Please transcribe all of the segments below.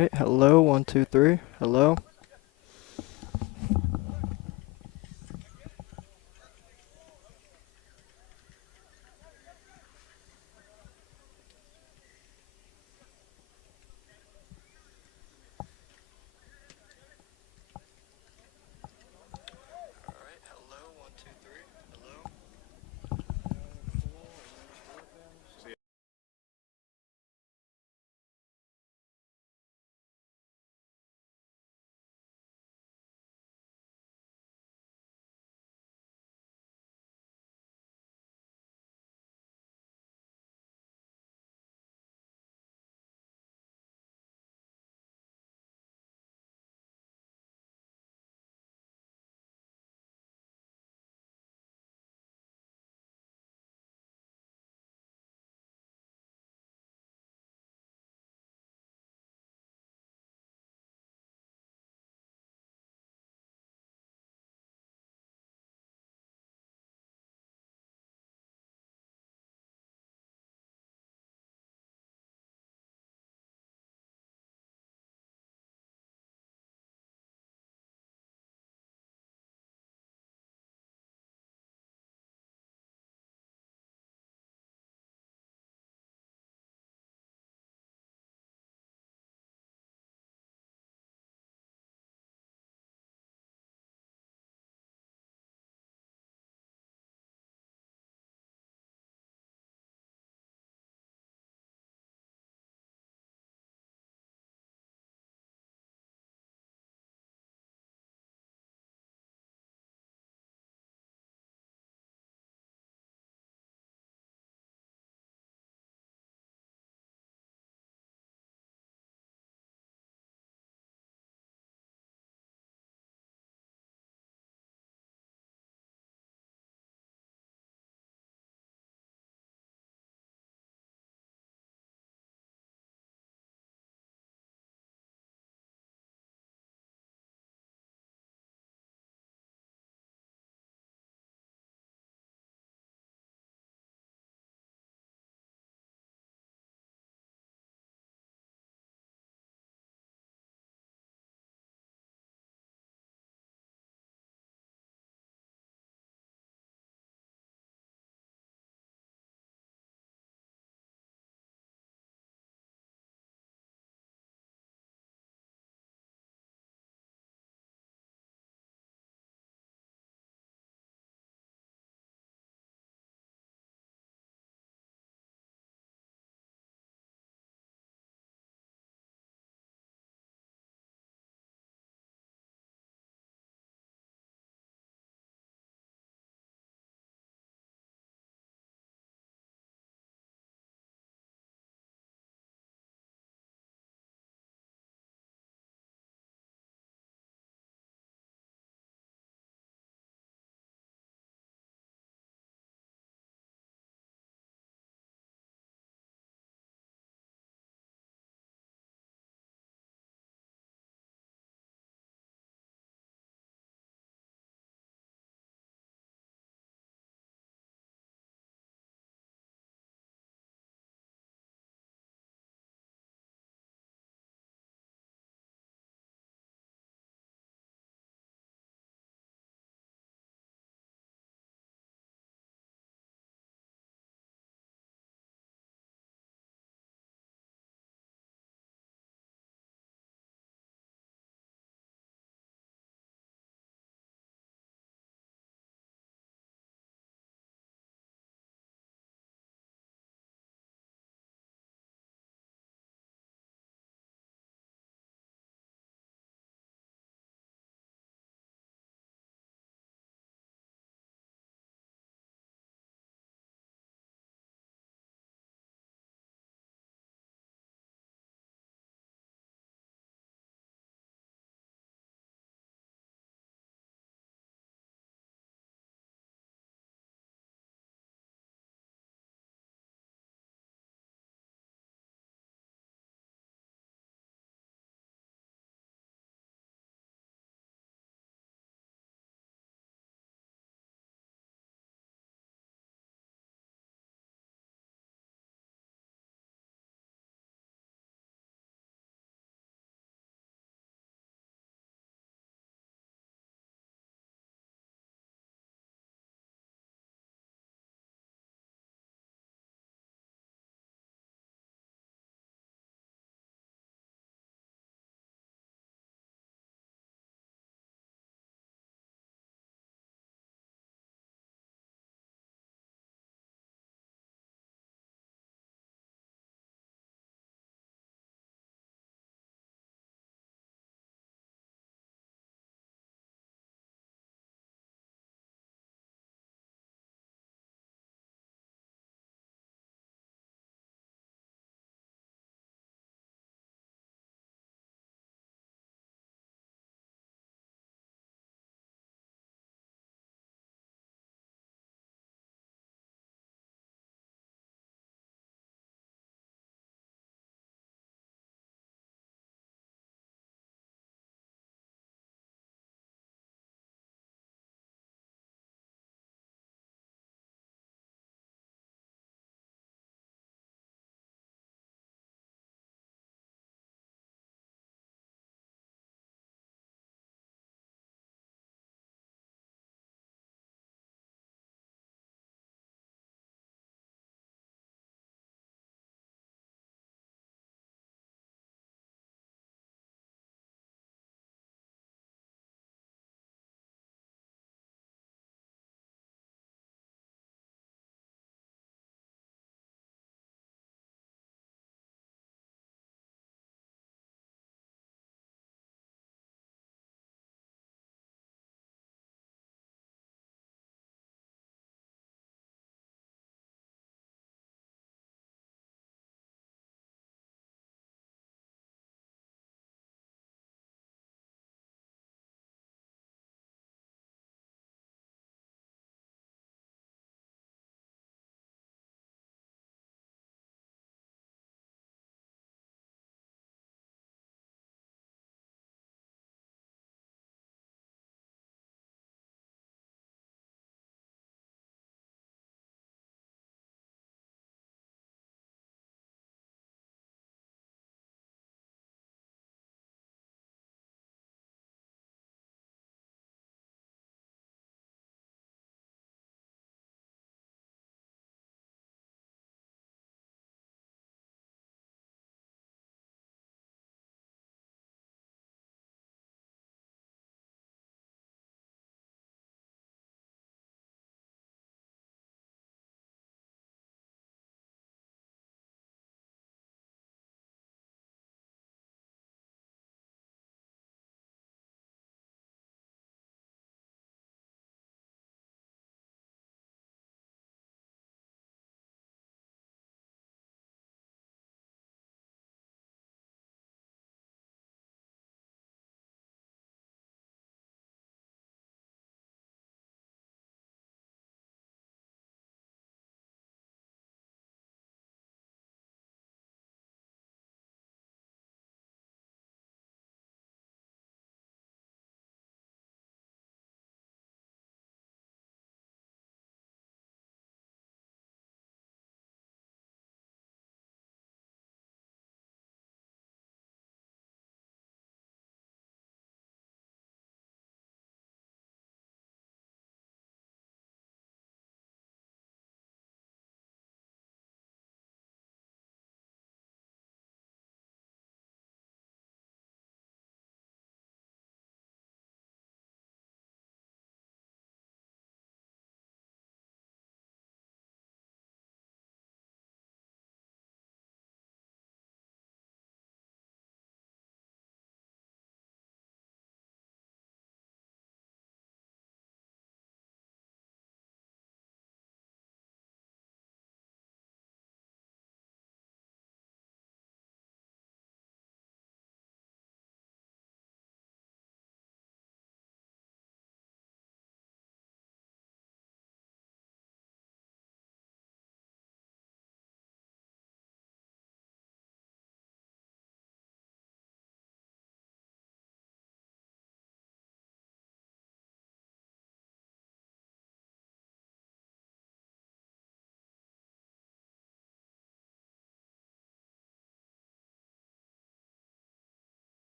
right, hello, 1, 2, 3, hello.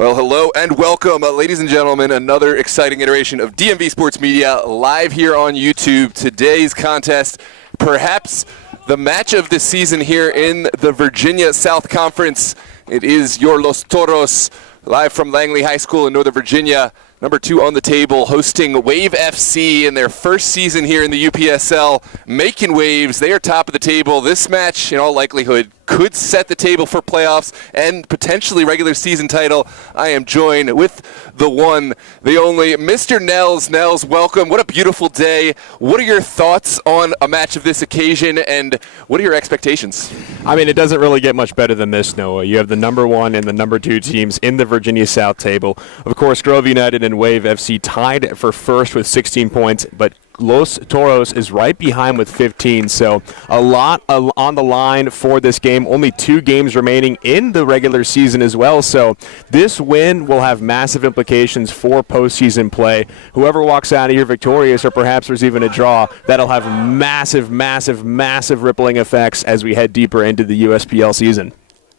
Well, hello and welcome, ladies and gentlemen. Another exciting iteration of DMV Sports Media live here on YouTube. Today's contest, perhaps the match of the season here in the Virginia South Conference. It is your Los Toros, live from Langley High School in Northern Virginia. Number 2 on the table, hosting Wave FC in their first season here in the UPSL, making waves. They are top of the table. This match, in all likelihood, could set the table for playoffs and potentially regular season title. I am joined with the one, the only, Mr. Nels. Nels, welcome. What a beautiful day. What are your thoughts on a match of this occasion, and what are your expectations? I mean, it doesn't really get much better than this, Noah. You have the number 1 and the number 2 teams in the Virginia South table. Of course, Grove United and Wave FC tied for first with 16 points, but Los Toros is right behind with 15, so a lot on the line for this game. Only 2 games remaining in the regular season as well, so this win will have massive implications for postseason play. Whoever walks out of here victorious, or perhaps there's even a draw, that'll have massive, massive, massive rippling effects as we head deeper into the USPL season.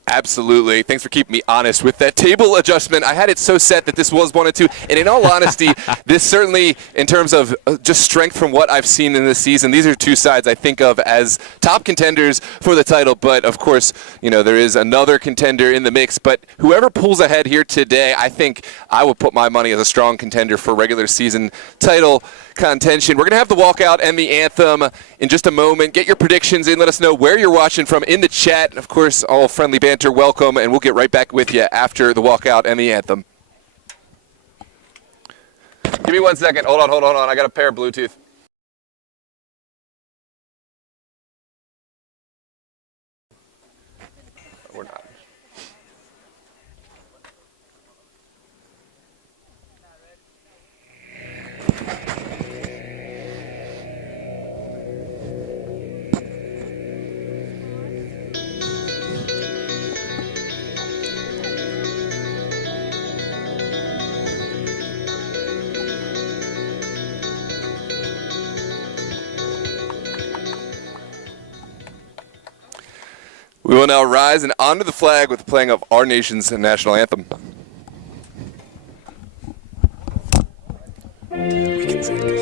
Absolutely. Thanks for keeping me honest with that table adjustment. I had it so set that this was 1 and 2, and in all honesty, this certainly, in terms of just strength from what I've seen in this season, these are 2 sides I think of as top contenders for the title. But of course, you know, there is another contender in the mix. But whoever pulls ahead here today, I think I would put my money as a strong contender for regular season title contention. We're going to have the walkout and the anthem in just a moment. Get your predictions in. Let us know where you're watching from in the chat. Of course, all friendly banter welcome, and we'll get right back with you after the walkout and the anthem. Give me 1 second. Hold on. I got a pair of Bluetooth. We're not. We will now rise and honor the flag with the playing of our nation's national anthem. We can sing this.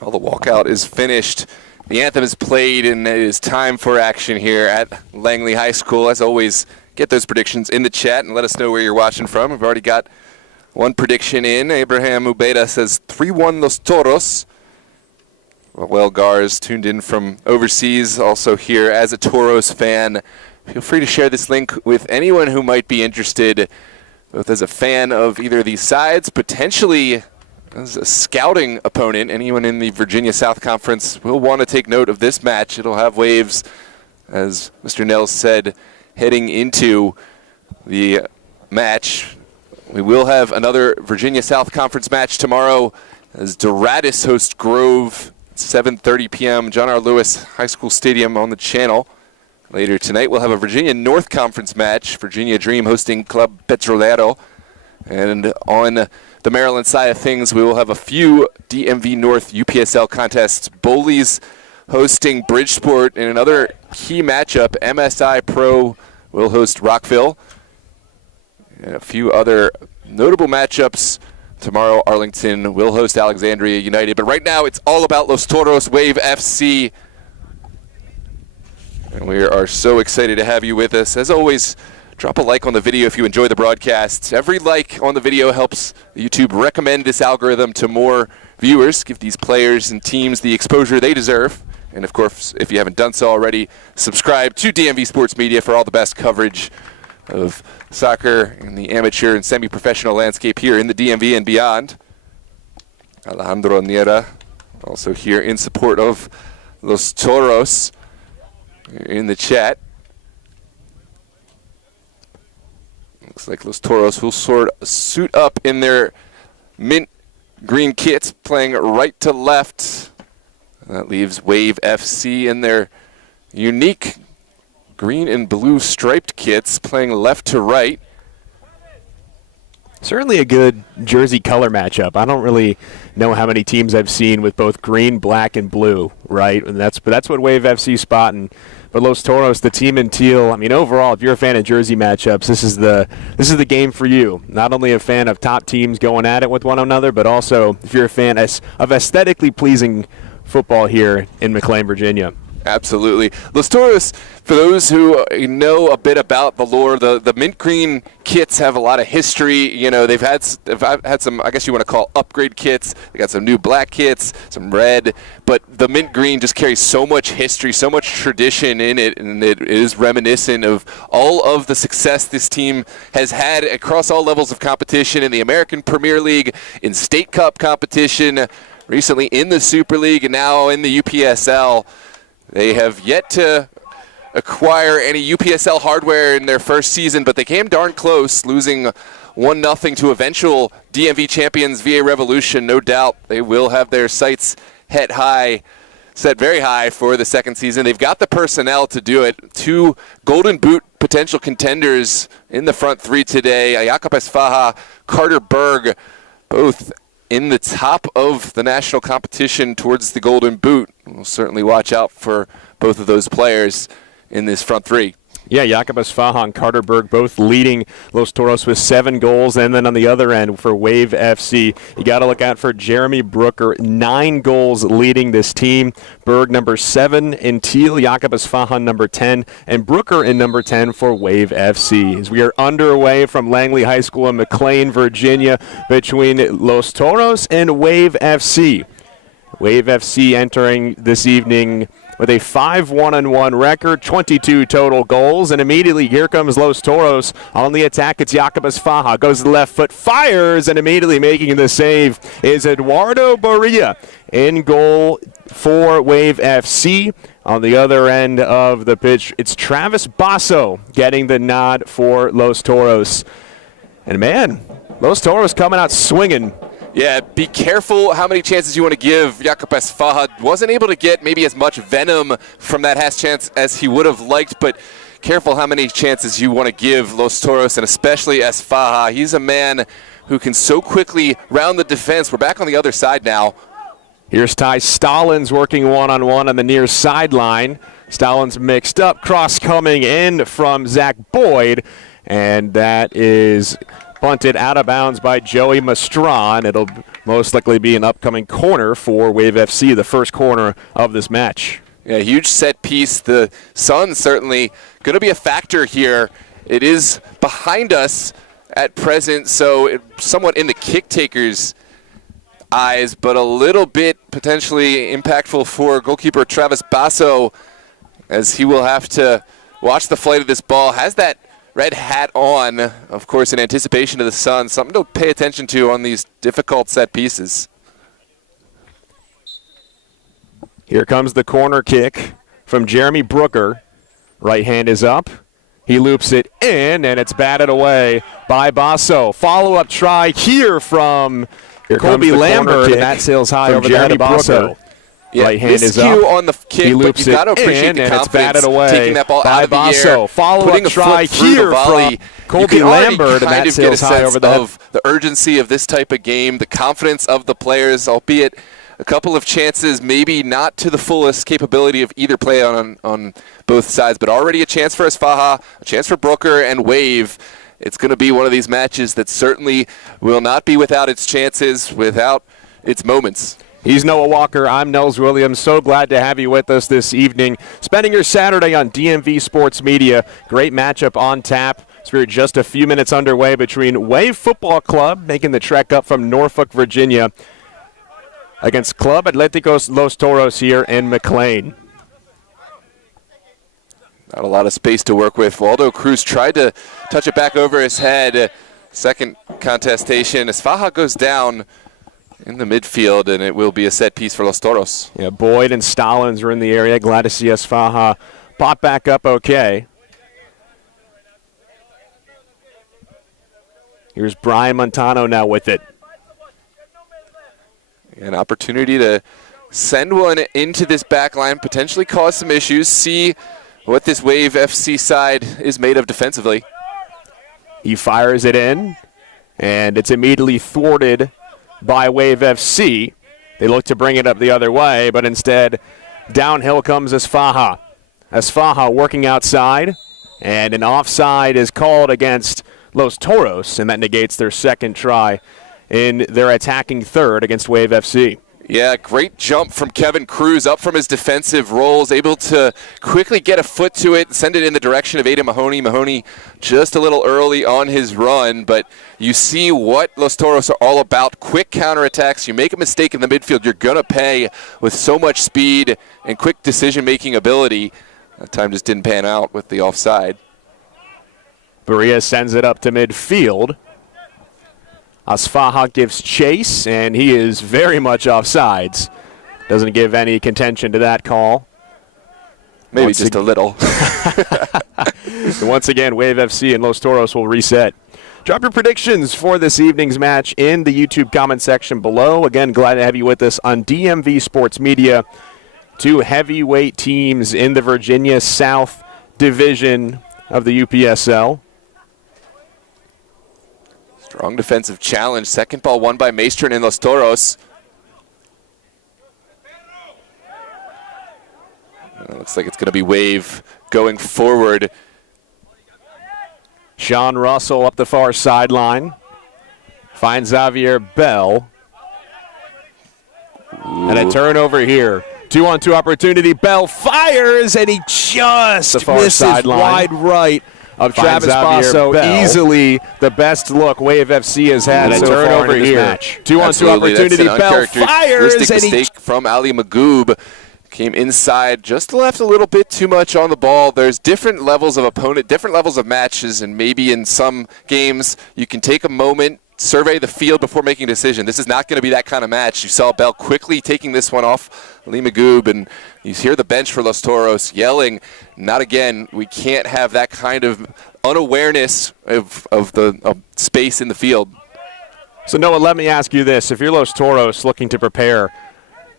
Well, the walkout is finished. The anthem is played, and it is time for action here at Langley High School. As always, get those predictions in the chat and let us know where you're watching from. We've already got one prediction in. Abraham Ubeda says 3-1 Los Toros. Well, Gars tuned in from overseas, also here as a Toros fan. Feel free to share this link with anyone who might be interested, both as a fan of either of these sides, potentially as a scouting opponent. Anyone in the Virginia South Conference will want to take note of this match. It'll have waves, as Mr. Nels said, heading into the match. We will have another Virginia South Conference match tomorrow as Doradus hosts Grove, 7:30 p.m., John R. Lewis High School Stadium on the channel. Later tonight, we'll have a Virginia North Conference match, Virginia Dream hosting Club Petrolero. And on the Maryland side of things, we will have a few DMV North UPSL contests. Bowley's hosting Bridgeport in another key matchup. MSI Pro will host Rockville. And a few other notable matchups. Tomorrow, Arlington will host Alexandria United. But right now, it's all about Los Toros Wave FC. And we are so excited to have you with us. As always, drop a like on the video if you enjoy the broadcast. Every like on the video helps YouTube recommend this algorithm to more viewers, give these players and teams the exposure they deserve. And of course, if you haven't done so already, subscribe to DMV Sports Media for all the best coverage of soccer in the amateur and semi-professional landscape here in the DMV and beyond. Alejandro Niera also here in support of Los Toros in the chat. Looks like Los Toros will suit up in their mint green kits, playing right to left. That leaves Wave FC in their unique green and blue striped kits, playing left to right. Certainly a good jersey color matchup. I don't really know how many teams I've seen with both green, black, and blue, right? And that's what Wave FC spotting. But Los Toros, the team in teal. I mean, overall, if you're a fan of jersey matchups, this is the game for you. Not only a fan of top teams going at it with one another, but also if you're a fan of aesthetically pleasing football here in McLean, Virginia. Absolutely. Los Toros, for those who know a bit about the lore, the mint green kits have a lot of history. You know, they've had some, I guess you want to call upgrade kits. They got some new black kits, some red, but the mint green just carries so much history, so much tradition in it, and it is reminiscent of all of the success this team has had across all levels of competition in the American Premier League, in State Cup competition, recently in the Super League, and now in the UPSL. They have yet to acquire any UPSL hardware in their first season, but they came darn close, losing 1-0 to eventual DMV champions VA Revolution. No doubt they will have their sights set very high for the second season. They've got the personnel to do it. 2 Golden Boot potential contenders in the front 3 today. Jakob Esfaha, Carter Berg, both in the top of the national competition towards the Golden Boot. We'll certainly watch out for both of those players in this front 3. Yeah, Jakob Esfaha and Carter Berg both leading Los Toros with 7 goals. And then on the other end for Wave FC, you got to look out for Jeremy Brooker, 9 goals leading this team. Berg number 7 in teal, Jakob Esfaha number 10, and Brooker in number 10 for Wave FC. As we are underway from Langley High School in McLean, Virginia, between Los Toros and Wave FC. Wave FC entering this evening with a 5-1-1 record, 22 total goals, and immediately here comes Los Toros on the attack. It's Jakob Esfaha, goes to the left foot, fires, and immediately making the save is Eduardo Barilla in goal for Wave FC. On the other end of the pitch, it's Travis Basso getting the nod for Los Toros. And man, Los Toros coming out swinging. Yeah, be careful how many chances you want to give. Jakob Esfaha wasn't able to get maybe as much venom from that half chance as he would have liked, but careful how many chances you want to give Los Toros, and especially Esfaha. He's a man who can so quickly round the defense. We're back on the other side now. Here's Ty Stallings working one-on-one on the near sideline. Stallings mixed up, cross coming in from Zach Boyd, and that is bunted out of bounds by Joey Mastron. It'll most likely be an upcoming corner for Wave FC, the first corner of this match. Yeah, huge set piece. The sun certainly going to be a factor here. It is behind us at present, so somewhat in the kick takers' eyes, but a little bit potentially impactful for goalkeeper Travis Basso, as he will have to watch the flight of this ball. Has that red hat on, of course, in anticipation of the sun. Something to pay attention to on these difficult set pieces. Here comes the corner kick from Jeremy Brooker. Right hand is up. He loops it in, and it's batted away by Basso. Follow-up try here from Colby Lambert, and that sails high over the head of Basso. Yeah, right hand is up. On the kick, he loops but you got to appreciate the confidence taking that ball out of the air. Follow-up try here from Colby Lambert, and that sails high over the head. Of the urgency of this type of game, the confidence of the players, albeit a couple of chances, maybe not to the fullest capability of either play on both sides, but already a chance for Esfaha, a chance for Brooker and Wave. It's going to be one of these matches that certainly will not be without its chances, without its moments. He's Noah Walker. I'm Nels Williams. So glad to have you with us this evening. Spending your Saturday on DMV Sports Media. Great matchup on tap. We're just a few minutes underway between Wave Football Club, making the trek up from Norfolk, Virginia, against Club Atléticos Los Toros here in McLean. Not a lot of space to work with. Waldo Cruz tried to touch it back over his head. Second contestation. Esfaha goes down in the midfield, and it will be a set piece for Los Toros. Yeah, Boyd and Stallings are in the area. Glad to see Esfaha pop back up okay. Here's Brian Montano now with it. An opportunity to send one into this back line, potentially cause some issues, see what this Wave FC side is made of defensively. He fires it in, and it's immediately thwarted by Wave FC. They look to bring it up the other way, but instead, downhill comes Esfaha. Esfaha working outside, and an offside is called against Los Toros, and that negates their second try in their attacking third against Wave FC. Yeah, great jump from Kevin Cruz up from his defensive roles, able to quickly get a foot to it, send it in the direction of Aiden Mahoney. Mahoney just a little early on his run, but you see what Los Toros are all about. Quick counterattacks. You make a mistake in the midfield, you're going to pay with so much speed and quick decision-making ability. That time just didn't pan out with the offside. Berea sends it up to midfield. Esfaha gives chase, and he is very much offsides. Doesn't give any contention to that call. Maybe just a little. Once again, Wave FC and Los Toros will reset. Drop your predictions for this evening's match in the YouTube comment section below. Again, glad to have you with us on DMV Sports Media. Two heavyweight teams in the Virginia South Division of the UPSL. Strong defensive challenge. Second ball won by Maestrin and Los Toros. It looks like it's going to be Wave going forward. Sean Russell up the far sideline. Finds Xavier Bell. And a turnover here. 2-on-2 opportunity. Bell fires, and he just misses sideline. Wide right of Travis Basso. Easily the best look Wave FC has had so far in this match. 2-on-2 opportunity. Bell fires, and mistake from Ali Magoob. Came inside, just left a little bit too much on the ball. There's different levels of opponent, different levels of matches, and maybe in some games you can take a moment, survey the field before making a decision. This is not going to be that kind of match. You saw Bell quickly taking this one off Ali Magoob, and you hear the bench for Los Toros yelling, not again. We can't have that kind of unawareness of the space in the field. So Noah, let me ask you this. If you're Los Toros looking to prepare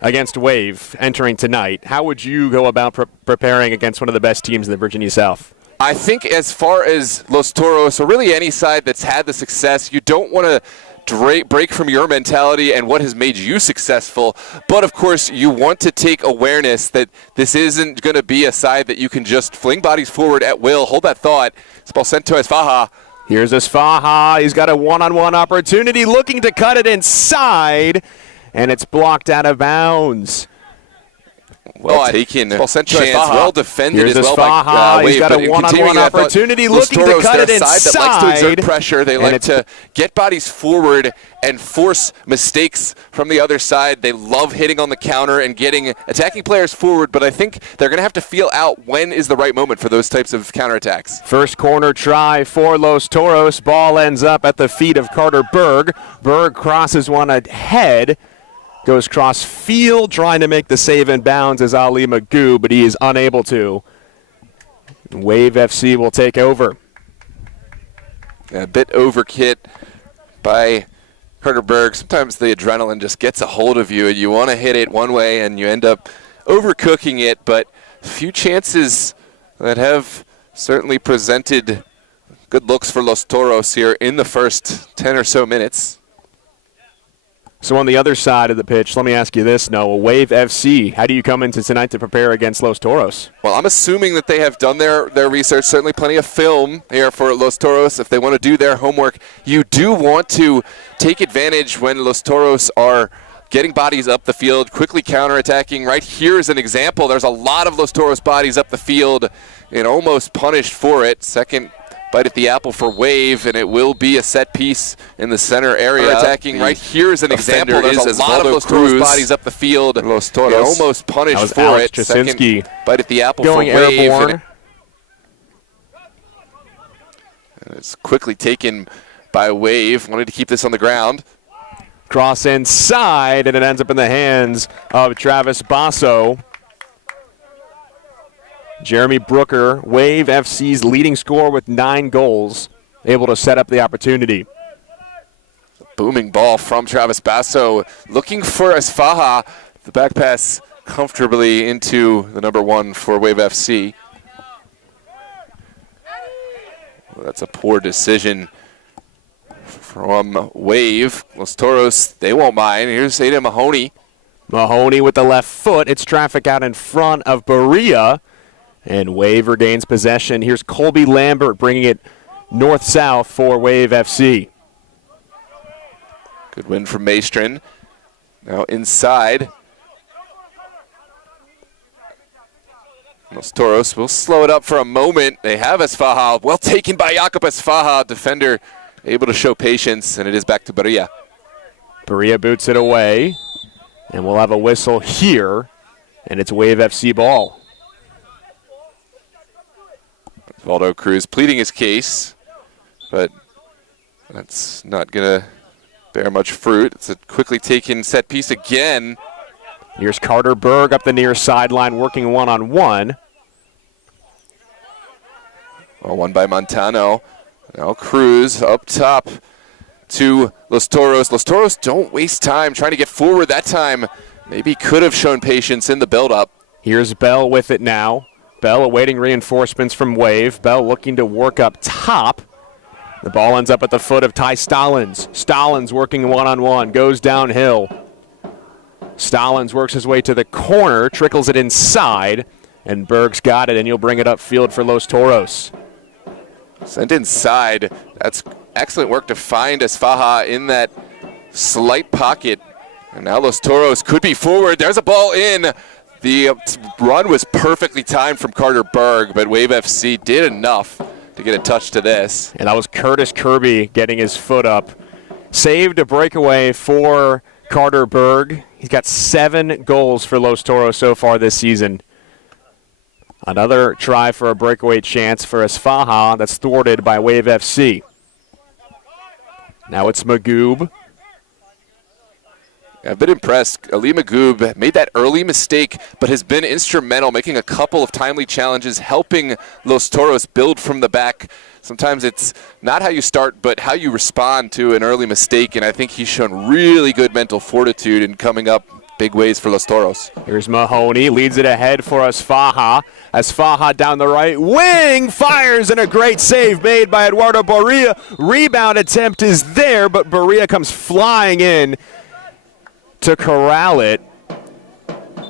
against Wave entering tonight, how would you go about preparing against one of the best teams in the Virginia South? I think as far as Los Toros, or really any side that's had the success, you don't want to break from your mentality and what has made you successful. But, of course, you want to take awareness that this isn't going to be a side that you can just fling bodies forward at will. Hold that thought. This ball sent to Esfaha. Here's Esfaha. He's got a one-on-one opportunity, looking to cut it inside. And it's blocked out of bounds. Well taken. Chance, well defended Here's as well by Wave. He's got a one-on-one opportunity, looking to cut it inside. That likes to exert pressure. They like to get bodies forward and force mistakes from the other side. They love hitting on the counter and getting attacking players forward, but I think they're going to have to feel out when is the right moment for those types of counterattacks. First corner try for Los Toros. Ball ends up at the feet of Carter Berg. Berg crosses one ahead. Goes cross field, trying to make the save in bounds as Ali Magoob, but he is unable to. Wave FC will take over. A bit overkit by Carter Berg. Sometimes the adrenaline just gets a hold of you, and you want to hit it one way, and you end up overcooking it. But a few chances that have certainly presented good looks for Los Toros here in the first 10 or so minutes. So on the other side of the pitch, let me ask you this, Noah. Wave FC, how do you come into tonight to prepare against Los Toros? Well, I'm assuming that they have done their research. Certainly plenty of film here for Los Toros. If they want to do their homework, you do want to take advantage when Los Toros are getting bodies up the field, quickly counterattacking. Right here is an example. There's a lot of Los Toros bodies up the field and almost punished for it. Second bite at the apple for Wave, and it will be a set piece in the center area. Attacking right here is an example. There's a lot of Los Toros bodies up the field. Los Toros almost punished for it. Second bite at the apple going for Wave. airborne. And it's quickly taken by Wave. Wanted to keep this on the ground. Cross inside, and it ends up in the hands of Travis Basso. Jeremy Brooker, Wave FC's leading scorer with 9 goals, able to set up the opportunity. Booming ball from Travis Basso, looking for Asfaha. The back pass comfortably into the number 1 for Wave FC. Well, that's a poor decision from Wave. Los Toros, they won't mind. Here's Ada Mahoney. Mahoney with the left foot. It's traffic out in front of Berea. And Wave regains possession. Here's Colby Lambert bringing it north-south for Wave FC. Good win from Maestrin. Now inside. Los Toros will slow it up for a moment. They have Asfaha. Well taken by Jakob Asfaha. Defender able to show patience, and it is back to Berea. Berea boots it away. And we'll have a whistle here. And it's Wave FC ball. Valdo Cruz pleading his case, but that's not going to bear much fruit. It's a quickly taken set piece again. Here's Carter Berg up the near sideline working one-on-one. Well, won by Montano. Now Cruz up top to Los Toros. Los Toros don't waste time trying to get forward that time. Maybe could have shown patience in the build-up. Here's Bell with it now. Bell awaiting reinforcements from Wave. Bell looking to work up top. The ball ends up at the foot of Ty Stallings. Stallings working one-on-one, goes downhill. Stallings works his way to the corner, trickles it inside, and Berg's got it, and he'll bring it upfield for Los Toros. Sent inside. That's excellent work to find Asfaha in that slight pocket. And now Los Toros could be forward. There's a ball in. The run was perfectly timed from Carter Berg, but Wave FC did enough to get a touch to this. And that was Curtis Kirby getting his foot up. Saved a breakaway for Carter Berg. He's got 7 goals for Los Toros so far this season. Another try for a breakaway chance for Asfaha. That's thwarted by Wave FC. Now it's Magoob. I've been impressed. Ali Magoob made that early mistake, but has been instrumental, making a couple of timely challenges, helping Los Toros build from the back. Sometimes it's not how you start, but how you respond to an early mistake, and I think he's shown really good mental fortitude in coming up big ways for Los Toros. Here's Mahoney, leads it ahead for Asfaha. Asfaha down the right wing, fires, and a great save made by Eduardo Berea. Rebound attempt is there, but Berea comes flying in to corral it.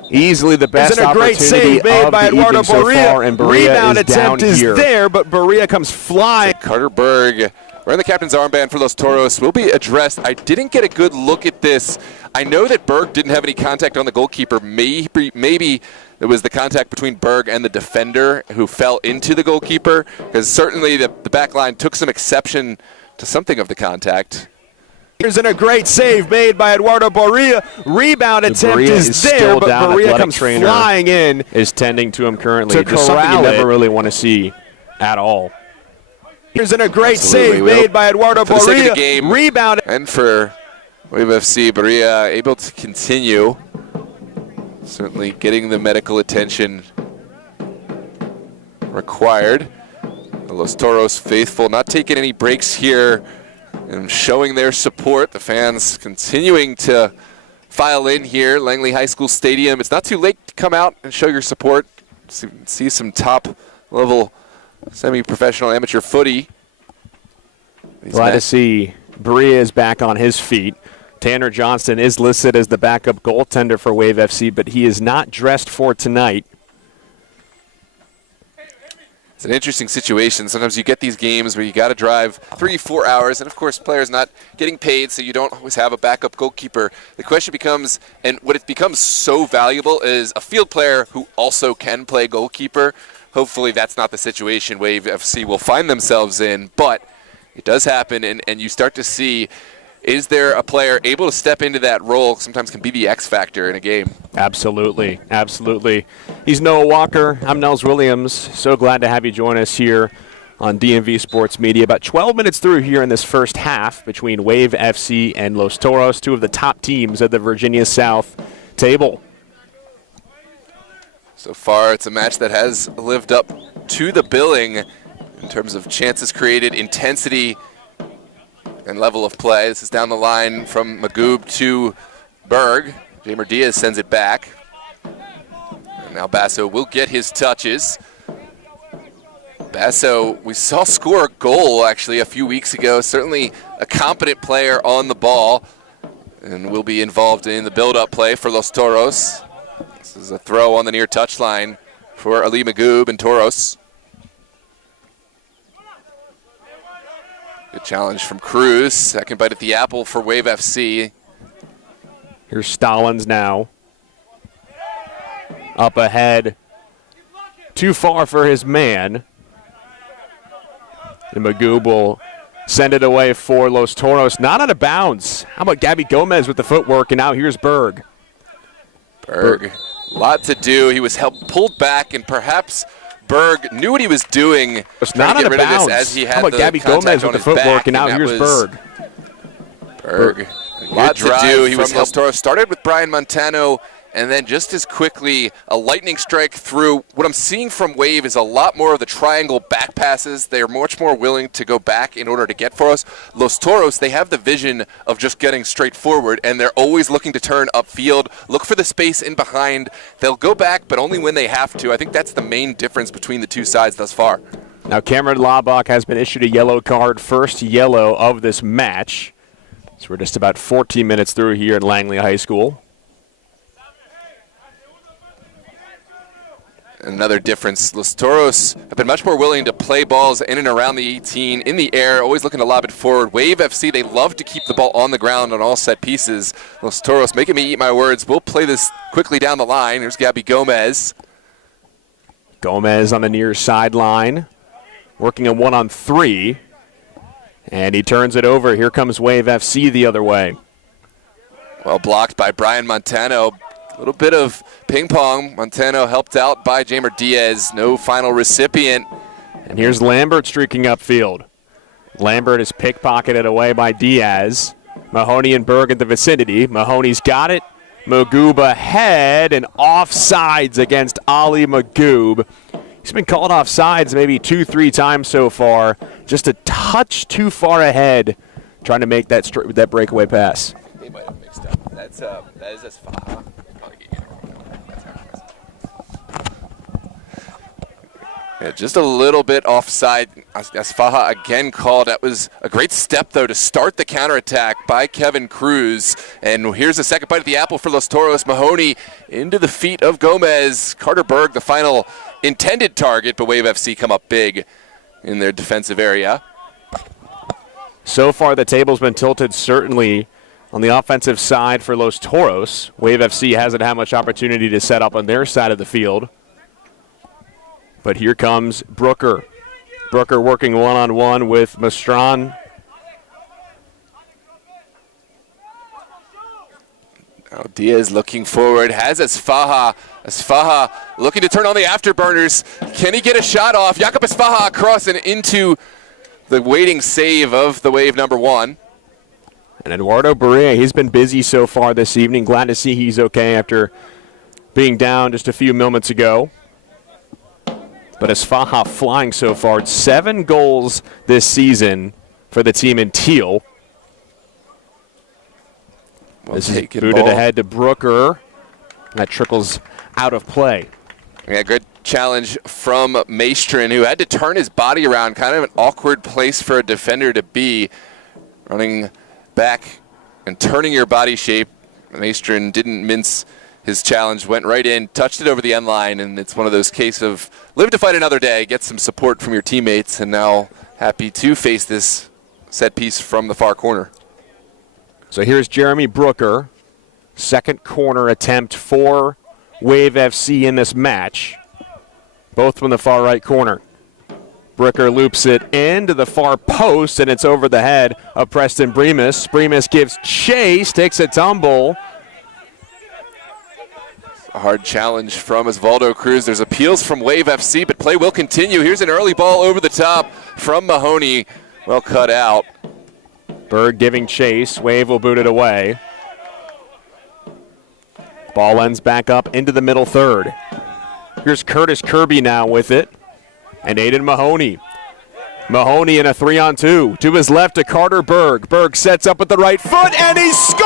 Easily the best opportunity save made of by the evening so far, and Berea rebound is attempt is here. There, but Berea comes flying. Carter Berg wearing the captain's armband for Los Toros will be addressed. I didn't get a good look at this. I know that Berg didn't have any contact on the goalkeeper. Maybe it was the contact between Berg and the defender who fell into the goalkeeper, because certainly the back line took some exception to something of the contact. Here's a great save made by Eduardo Berea. Rebound attempt is there, but Berea comes flying in. Is tending to him currently. Just something you never really want to see at all. Here's a great save made by Eduardo Berea. For the sake of the game, rebound. And for Wave FC, Berea able to continue. Certainly getting the medical attention required. The Los Toros faithful not taking any breaks here and showing their support. The fans continuing to file in here, Langley High School Stadium. It's not too late to come out and show your support. See some top-level semi-professional amateur footy. Glad to see Berea is back on his feet. Tanner Johnston is listed as the backup goaltender for Wave FC, but he is not dressed for tonight. It's an interesting situation. Sometimes you get these games where you got to drive 3-4 hours, and of course players not getting paid, so you don't always have a backup goalkeeper. The question becomes, and what it becomes so valuable is a field player who also can play goalkeeper. Hopefully that's not the situation Wave FC will find themselves in, but it does happen, and you start to see, is there a player able to step into that role? Sometimes can be the X factor in a game. Absolutely, absolutely. He's Noah Walker. I'm Nels Williams. So glad to have you join us here on DMV Sports Media. About 12 minutes through here in this first half between Wave FC and Los Toros, two of the top teams at the Virginia South table. So far, it's a match that has lived up to the billing in terms of chances created, intensity, and level of play. This is down the line from Magoob to Berg. Jamer Diaz sends it back. And now Basso will get his touches. Basso, we saw score a goal actually a few weeks ago. Certainly a competent player on the ball and will be involved in the build-up play for Los Toros. This is a throw on the near touchline for Ali Magoob and Toros. Good challenge from Cruz. Second bite at the apple for Wave FC. Here's Stallings now. Up ahead. Too far for his man. And Magoob will send it away for Los Toros. Not out of bounds. How about Gabby Gomez with the footwork? And now here's Berg. Berg, a lot to do. He was pulled back, and perhaps Berg knew what he was doing. It's not out of bounds. As he had How about Gabby Gomez with the footwork, and now here's Berg. Berg, a lot to do. He was Los Toros. Started with Brian Montano, and then just as quickly, a lightning strike through. What I'm seeing from Wave is a lot more of the triangle back passes. They're much more willing to go back in order to get for us. Los Toros, they have the vision of just getting straight forward, and they're always looking to turn upfield, look for the space in behind. They'll go back, but only when they have to. I think that's the main difference between the two sides thus far. Now Cameron Laubach has been issued a yellow card, first yellow of this match. So we're just about 14 minutes through here in Langley High School. Another difference, Los Toros have been much more willing to play balls in and around the 18, in the air, always looking to lob it forward. Wave FC, they love to keep the ball on the ground on all set pieces. Los Toros making me eat my words. We'll play this quickly down the line. Here's Gabby Gomez. Gomez on the near sideline, working a 1-on-3. And he turns it over. Here comes Wave FC the other way. Well blocked by Brian Montano. A little bit of ping pong. Montano helped out by Jamer Diaz. No final recipient. And here's Lambert streaking upfield. Lambert is pickpocketed away by Diaz. Mahoney and Berg in the vicinity. Mahoney's got it. Magoob ahead and offsides against Ali Magoob. He's been called offsides maybe 2-3 times so far. Just a touch too far ahead trying to make that breakaway pass. They might have mixed up. That is Asfaha. Yeah, just a little bit offside. Asfaha again called. That was a great step, though, to start the counterattack by Kevin Cruz. And here's the second bite of the apple for Los Toros. Mahoney into the feet of Gomez. Carter Berg, the final intended target, but Wave FC come up big in their defensive area. So far, the table's been tilted certainly on the offensive side for Los Toros. Wave FC hasn't had much opportunity to set up on their side of the field. But here comes Brooker. Brooker working one-on-one with Mastron. Now Diaz looking forward, has Asfaha. Asfaha looking to turn on the afterburners. Can he get a shot off? Jakob Asfaha across and into the waiting save of the Wave number one. And Eduardo Berea, he's been busy so far this evening. Glad to see he's okay after being down just a few moments ago. But Asfaha flying so far. 7 goals this season for the team in teal. This is booted ahead to Brooker. That trickles out of play. Yeah, good challenge from Maestrin, who had to turn his body around. Kind of an awkward place for a defender to be. Running back and turning your body shape. Maestrin didn't mince his challenge, went right in, touched it over the end line, and it's one of those cases of live to fight another day, get some support from your teammates, and now happy to face this set piece from the far corner. So here's Jeremy Brooker, second corner attempt for Wave FC in this match, both from the far right corner. Brooker loops it into the far post, and it's over the head of Preston Bremus. Bremus gives chase, takes a tumble. A hard challenge from Osvaldo Cruz. There's appeals from Wave FC, but play will continue. Here's an early ball over the top from Mahoney. Well cut out. Berg giving chase. Wave will boot it away. Ball ends back up into the middle third. Here's Curtis Kirby now with it. And Aiden Mahoney. Mahoney in a 3-on-2. To his left to Carter Berg. Berg sets up with the right foot, and he scores!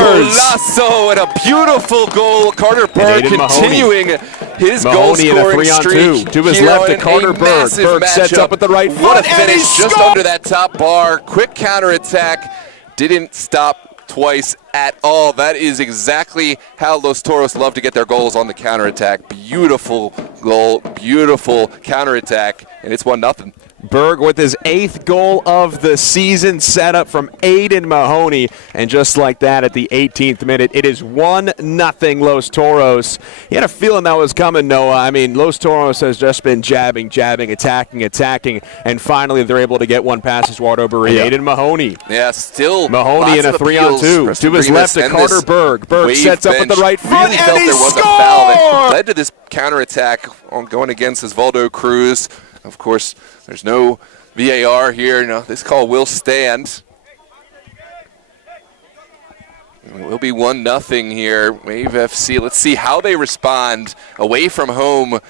Golazo and a beautiful goal. Carter Berg continuing his goal-scoring streak. To his left to Carter Berg. Berg sets up with the right foot, what a finish just under that top bar. Quick counterattack. Didn't stop twice at all. That is exactly how Los Toros love to get their goals, on the counterattack. Beautiful goal, beautiful counterattack, and it's 1-0. Berg with his 8th goal of the season, set up from Aiden Mahoney, and just like that at the 18th minute, it is 1-0 Los Toros. You had a feeling that was coming, Noah. I mean, Los Toros has just been jabbing, attacking, and finally they're able to get one past Eduardo Barria. Yep. Aiden Mahoney. Yeah, still Mahoney in a 3-on-2. To his left to Carter Berg. Berg sets up with the right foot, really felt and he there was scores! a foul that led to this counterattack on going against Osvaldo Cruz. Of course, there's no VAR here. No, this call will stand. It will be 1-0 here. Wave FC. Let's see how they respond away from home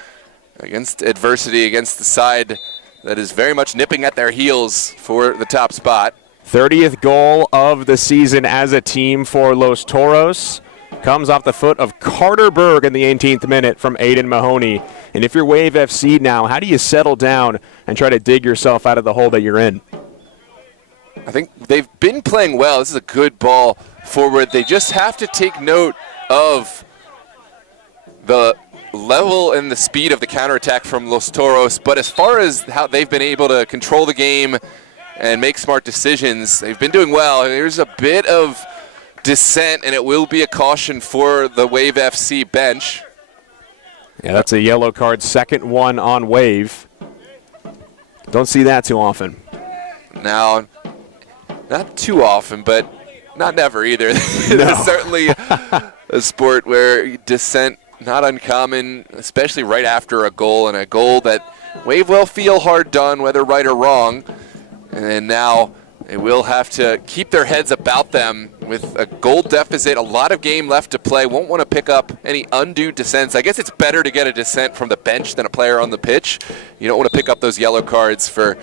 against adversity, against the side that is very much nipping at their heels for the top spot. 30th goal of the season as a team for Los Toros. Comes off the foot of Carter Berg in the 18th minute from Aiden Mahoney. And if you're Wave FC now, how do you settle down and try to dig yourself out of the hole that you're in? I think they've been playing well. This is a good ball forward. They just have to take note of the level and the speed of the counterattack from Los Toros. But as far as how they've been able to control the game and make smart decisions, they've been doing well. There's a bit of dissent, and it will be a caution for the Wave FC bench. Yeah, that's a yellow card, second one on Wave. Don't see that too often. Now, not too often, but not never either. No. It's certainly a sport where dissent, not uncommon, especially right after a goal, and a goal that Wave will feel hard done, whether right or wrong. And now they will have to keep their heads about them with a goal deficit, a lot of game left to play. Won't want to pick up any undue dissents. I guess it's better to get a dissent from the bench than a player on the pitch. You don't want to pick up those yellow cards for,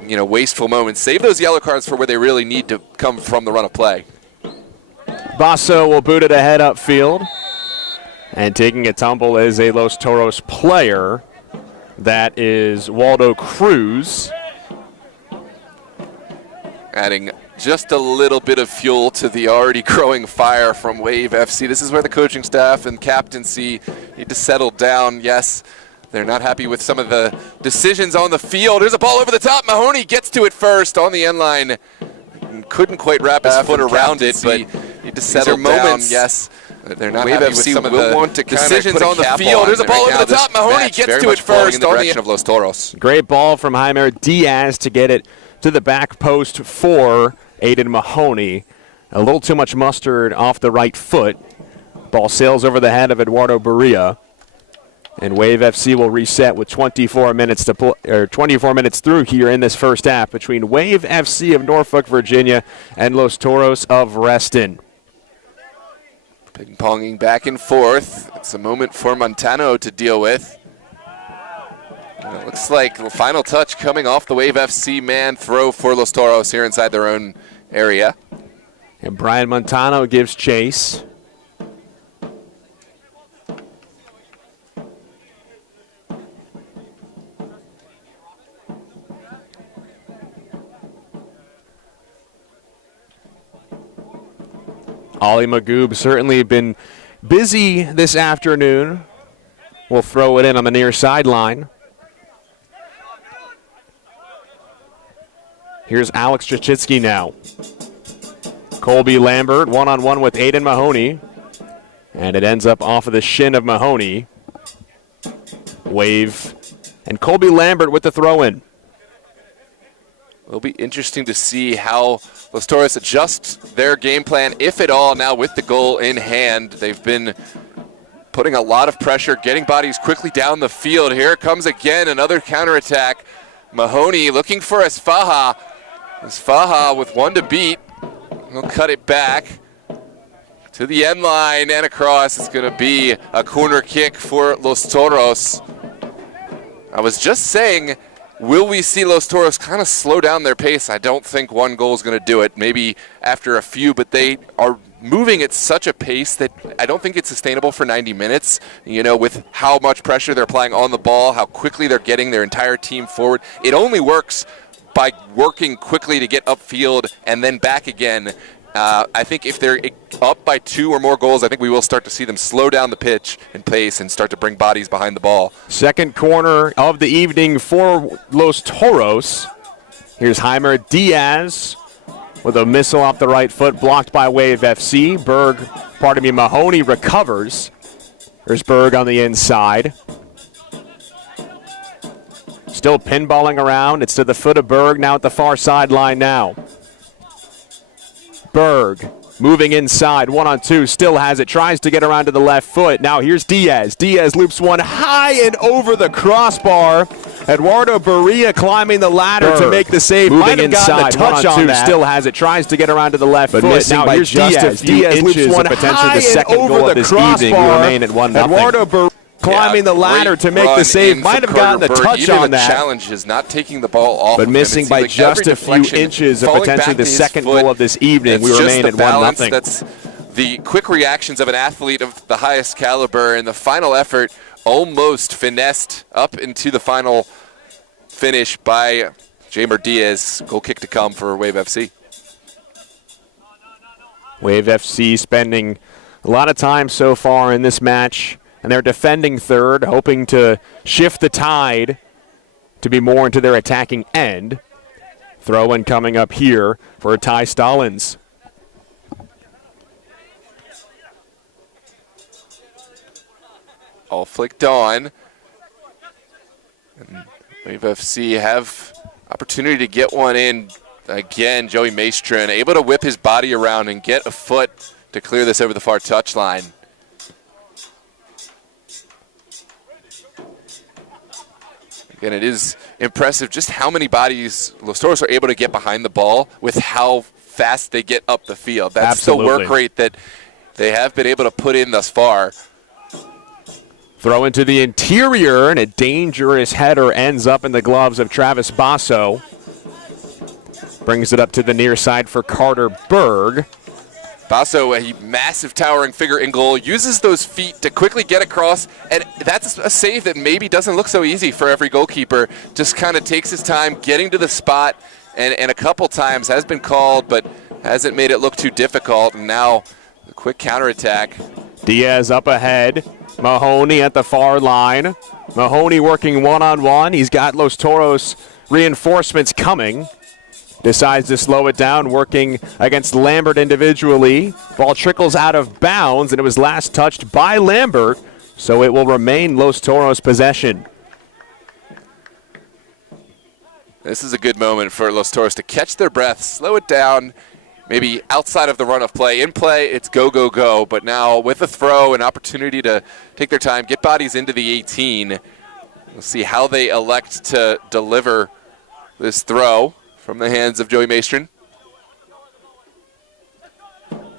wasteful moments. Save those yellow cards for where they really need to come from the run of play. Basso will boot it ahead upfield. And taking a tumble is a Los Toros player. That is Waldo Cruz. Adding just a little bit of fuel to the already growing fire from Wave FC. This is where the coaching staff and captaincy need to settle down. Yes, they're not happy with some of the decisions on the field. There's a ball over the top. Mahoney gets to it first on the end line. Couldn't quite wrap his foot around it, but need to settle down. Yes, they're not Wave happy FC with some of will the want to decisions on the field. There's a ball over the top. Mahoney gets to it first on the direction of Los Toros. Great ball from Jaime Diaz to get it to the back post for Aiden Mahoney. A little too much mustard off the right foot. Ball sails over the head of Eduardo Barria. And Wave FC will reset with 24 minutes through here in this first half between Wave FC of Norfolk, Virginia, and Los Toros of Reston. Ping-ponging back and forth. It's a moment for Montano to deal with. And it looks like the final touch coming off the Wave FC man throw for Los Toros here inside their own area. And Brian Montano gives chase. Ali Magoob certainly been busy this afternoon. We'll throw it in on the near sideline. Here's Alex Chachitsky now. Colby Lambert one-on-one with Aiden Mahoney. And it ends up off of the shin of Mahoney. Wave. And Colby Lambert with the throw-in. It'll be interesting to see how Los Toros adjust their game plan, if at all, now with the goal in hand. They've been putting a lot of pressure, getting bodies quickly down the field. Here it comes again, another counterattack. Mahoney looking for Esfaha. Esfaha with one to beat. He'll cut it back to the end line and across. It's going to be a corner kick for Los Toros. I was just saying, will we see Los Toros kind of slow down their pace? I don't think one goal is going to do it. Maybe after a few, but they are moving at such a pace that I don't think it's sustainable for 90 minutes, with how much pressure they're applying on the ball, how quickly they're getting their entire team forward. It only works by working quickly to get upfield and then back again. I think if they're up by 2 or more goals, I think we will start to see them slow down the pitch and pace and start to bring bodies behind the ball. Second corner of the evening for Los Toros. Here's Heimer Diaz with a missile off the right foot, blocked by Wave FC. Mahoney recovers. There's Berg on the inside. Still pinballing around. It's to the foot of Berg, now at the far sideline now. Berg moving inside, 1-on-2, still has it, tries to get around to the left foot. Now here's Diaz. Diaz loops one high and over the crossbar. Eduardo Barria climbing the ladder to make the save. Moving inside, touch on that. Still has it, tries to get around to the left foot. Missing now by here's just Diaz. a few Diaz inches loops one potentially high the second and goal over of the this crossbar. evening. We remain at 1-0. Eduardo Barria climbing the ladder to make the save. Might have gotten the touch on that. Challenge is not taking the ball off, but missing by just a few inches of potentially the second goal of this evening. We remain at 1-0. That's the quick reactions of an athlete of the highest caliber, and the final effort almost finessed up into the final finish by Jamer Diaz. Goal kick to come for Wave FC. Wave FC spending a lot of time so far in this match, and they're defending third, hoping to shift the tide to be more into their attacking end. Throw-in coming up here for Ty Stallings. All flicked on. And Wave FC have opportunity to get one in. Again, Joey Maestrin able to whip his body around and get a foot to clear this over the far touchline. Again, it is impressive just how many bodies Los Toros are able to get behind the ball with how fast they get up the field. That's Absolutely. the work rate that they have been able to put in thus far. Throw into the interior, and a dangerous header ends up in the gloves of Travis Basso. Brings it up to the near side for Carter Berg. Basso, a massive towering figure in goal, uses those feet to quickly get across, and that's a save that maybe doesn't look so easy for every goalkeeper. Just kind of takes his time getting to the spot, and a couple times has been called, but hasn't made it look too difficult. And now the quick counterattack. Diaz up ahead. Mahoney at the far line. Mahoney working one-on-one. He's got Los Toros reinforcements coming. Decides to slow it down, working against Lambert individually. Ball trickles out of bounds, and it was last touched by Lambert, so it will remain Los Toros' possession. This is a good moment for Los Toros to catch their breath, slow it down, maybe outside of the run of play. In play, it's go, go, go. But now with a throw, an opportunity to take their time, get bodies into the 18. We'll see how they elect to deliver this throw from the hands of Joey Maestrin.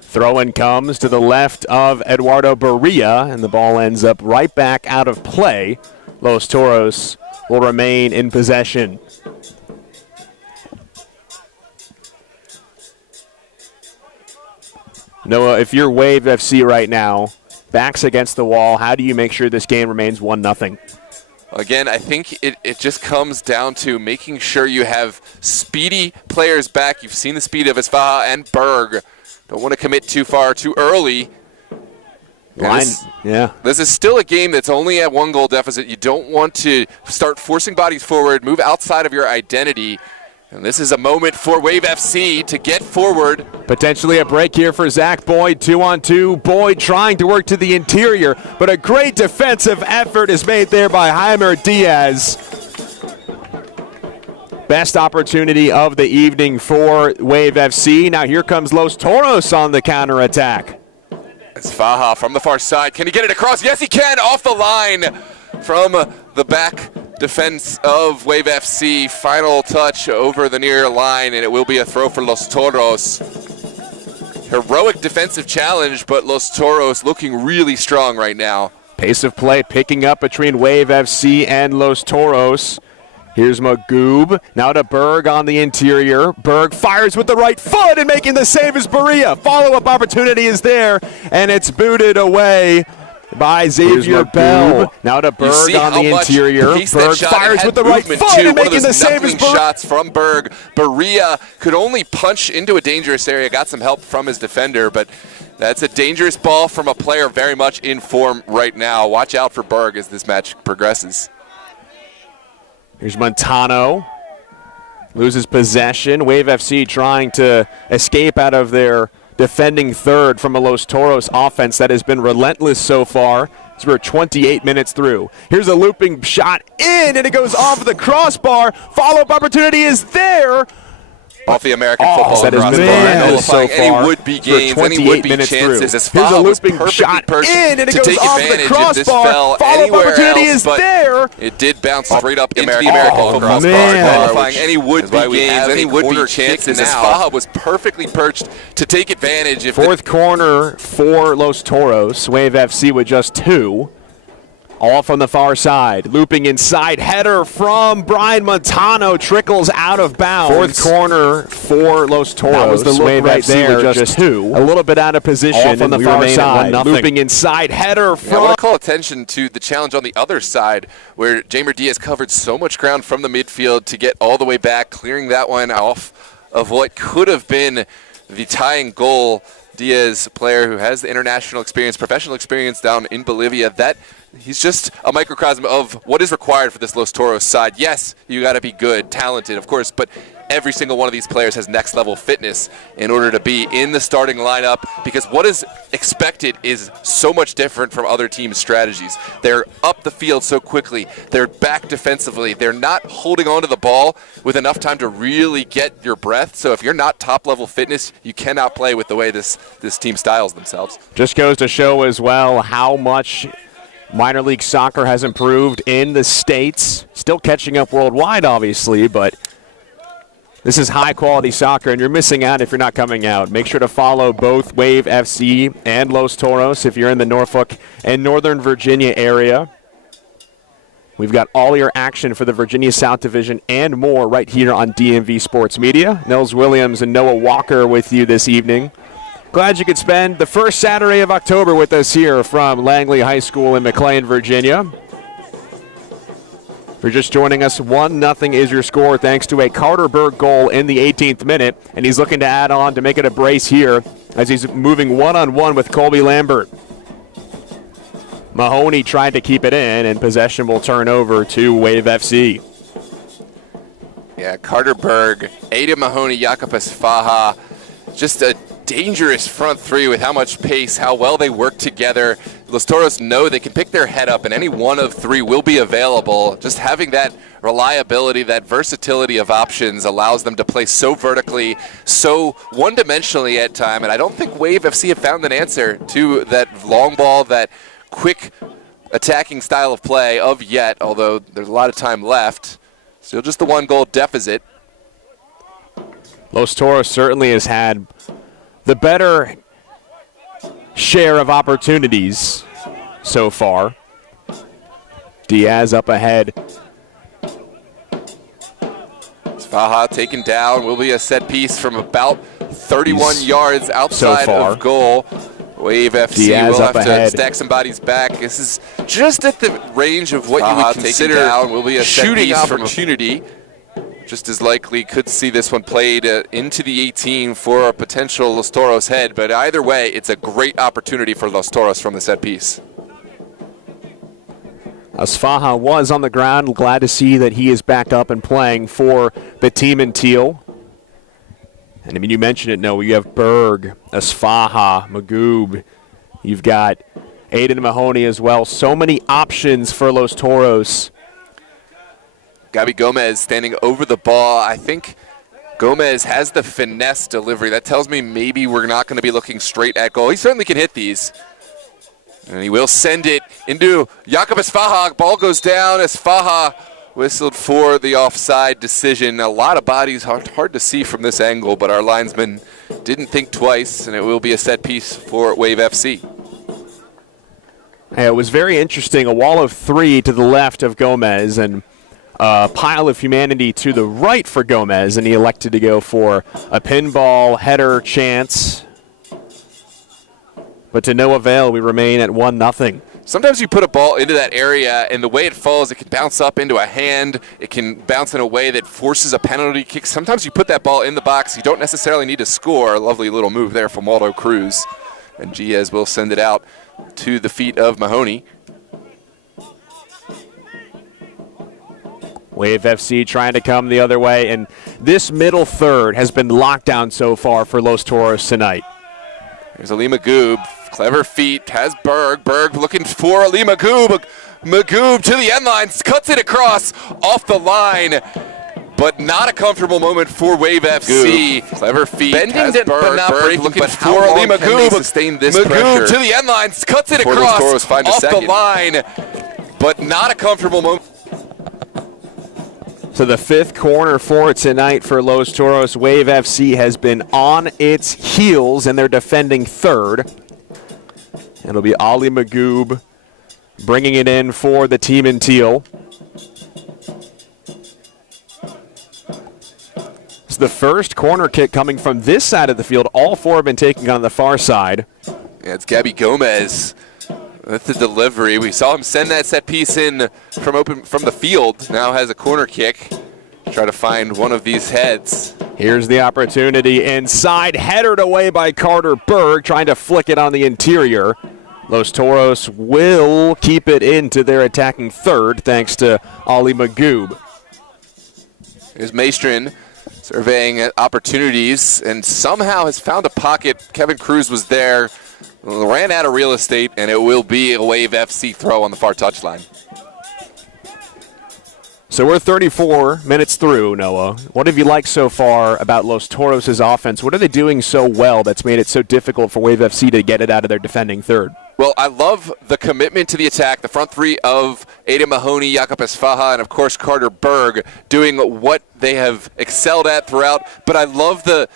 Throw-in comes to the left of Eduardo Barria, and the ball ends up right back out of play. Los Toros will remain in possession. Noah, if you're Wave FC right now, backs against the wall, how do you make sure this game remains 1-0? Again, I think it just comes down to making sure you have speedy players back. You've seen the speed of Esfaha and Berg Don't want to commit too far too early. This is still a game that's only at 1 goal deficit. You don't want to start forcing bodies forward, move outside of your identity. And this is a moment for Wave FC to get forward. Potentially a break here for Zach Boyd, 2-on-2. Boyd trying to work to the interior, but a great defensive effort is made there by Jaimer Diaz. Best opportunity of the evening for Wave FC. Now here comes Los Toros on the counterattack. It's Faja from the far side. Can he get it across? Yes, he can. Off the line from the back defense of Wave FC. Final touch over the near line, and it will be a throw for Los Toros. Heroic defensive challenge, but Los Toros looking really strong right now. Pace of play picking up between Wave FC and Los Toros. Here's Magoob, now to Berg on the interior. Berg fires with the right foot, and making the save is Berea. Follow-up opportunity is there, and it's booted away by Xavier Bell. Now to Berg on the interior. Berg fires with the right foot, and making the save is Berea. Shots from Berg. Berea could only punch into a dangerous area, got some help from his defender, but that's a dangerous ball from a player very much in form right now. Watch out for Berg as this match progresses. Here's Montano, loses possession. Wave FC trying to escape out of their defending third from a Los Toros offense that has been relentless so far. So we're 28 minutes through. Here's a looping shot in, and it goes off the crossbar. Follow-up opportunity is there. Off the American football that has been nullifying any would-be gains, any would-be chances. As Here's a looping was shot in, and it to goes take off advantage the crossbar. if this fell Follow-up opportunity else, is there. It did bounce straight up into the American football nullifying any would-be gains, any would-be chances. As Faja was perfectly perched to take advantage. Fourth corner for Los Toros. Wave FC with just 2. All from the far side. Looping inside. Header from Brian Montano trickles out of bounds. Fourth corner for Los Toros. That was the look Wave right FC there, with just 2. A little bit out of position. All from the far side. Looping inside. Header from... I want to call attention to the challenge on the other side where Jaimer Diaz covered so much ground from the midfield to get all the way back, clearing that one off of what could have been the tying goal. Diaz, a player who has the international experience, professional experience down in Bolivia, that he's just a microcosm of what is required for this Los Toros side. Yes, you got to be good, talented, of course, but every single one of these players has next level fitness in order to be in the starting lineup, because what is expected is so much different from other teams' strategies. They're up the field so quickly. They're back defensively. They're not holding on to the ball with enough time to really get your breath. So if you're not top level fitness, you cannot play with the way this team styles themselves. Just goes to show as well how much minor league soccer has improved in the States. Still catching up worldwide, obviously, but this is high-quality soccer, and you're missing out if you're not coming out. Make sure to follow both Wave FC and Los Toros if you're in the Norfolk and Northern Virginia area. We've got all your action for the Virginia South Division and more right here on DMV Sports Media. Nels Williams and Noah Walker with you this evening. Glad you could spend the first Saturday of October with us here from Langley High School in McLean, Virginia. If you're just joining us, 1-0 is your score thanks to a Carter Berg goal in the 18th minute, and he's looking to add on to make it a brace here as he's moving one-on-one with Colby Lambert. Mahoney tried to keep it in, and possession will turn over to Wave FC. Yeah, Carter Berg, Ada Mahoney, Jacopus Faja, just a dangerous front three with how much pace, how well they work together. Los Toros know they can pick their head up, and any one of 3 will be available. Just having that reliability, that versatility of options allows them to play so vertically, so one-dimensionally at time, and I don't think Wave FC have found an answer to that long ball, that quick attacking style of play of yet, although there's a lot of time left. Still just the 1-goal deficit. Los Toros certainly has had the better share of opportunities so far. Diaz up ahead. Faja taken down. Will be a set piece from about 31 yards outside of goal. Wave FC Diaz will have ahead. to stack some bodies back. This is just at the range of what you would consider will be a shooting opportunity. just as likely could see this one played into the 18 for a potential Los Toros head. But either way, it's a great opportunity for Los Toros from the set piece. Asfaha was on the ground. Glad to see that he is back up and playing for the team in teal. And I mean, you mentioned it, Noah. You have Berg, Asfaha, Magoob. You've got Aiden Mahoney as well. So many options for Los Toros. Gabi Gomez standing over the ball. I think Gomez has the finesse delivery. That tells me maybe we're not going to be looking straight at goal. He certainly can hit these. And he will send it into Jakob Asfaha. Ball goes down. Asfaha whistled for the offside decision. A lot of bodies, hard to see from this angle, but our linesman didn't think twice, and it will be a set piece for Wave FC. It was very interesting. A wall of three to the left of Gomez, and a pile of humanity to the right for Gomez, and he elected to go for a pinball header chance. But to no avail, we remain at 1-0. Sometimes you put a ball into that area, and the way it falls, it can bounce up into a hand. It can bounce in a way that forces a penalty kick. Sometimes you put that ball in the box. You don't necessarily need to score. A lovely little move there from Waldo Cruz. And Giez will send it out to the feet of Mahoney. Wave FC trying to come the other way, and this middle third has been locked down so far for Los Toros tonight. There's Ali Magoob, clever feet, has Berg. Berg looking for Ali Magoob. Magoob to the end line, cuts it across, off the line, but not a comfortable moment for Wave FC. Clever feet, bending has it, Berg. but not Berg breaking, looking but for Ali Magoob. Sustain this Magoob pressure to the end line, cuts it before Los across, Toros find a off the second. line, but not a comfortable moment. So the fifth corner for tonight for Los Toros. Wave FC has been on its heels, and they're defending third. It'll be Ali Magoob bringing it in for the team in teal. It's the first corner kick coming from this side of the field. All four have been taken on the far side. Yeah, it's Gabi Gomez with the delivery. We saw him send that set piece in from the field. Now has a corner kick. Try to find one of these heads. Here's the opportunity inside, headed away by Carter Berg, trying to flick it on the interior. Los Toros will keep it into their attacking third, thanks to Ali Magoob. Here's Maestrin surveying opportunities and somehow has found a pocket. Kevin Cruz was there, ran out of real estate, and it will be a Wave FC throw on the far touchline. So we're 34 minutes through, Noah. What have you liked so far about Los Toros' offense? What are they doing so well that's made it so difficult for Wave FC to get it out of their defending third? Well, I love the commitment to the attack. The front three of Aiden Mahoney, Jakob Asfaha, and, of course, Carter Berg doing what they have excelled at throughout. But I love the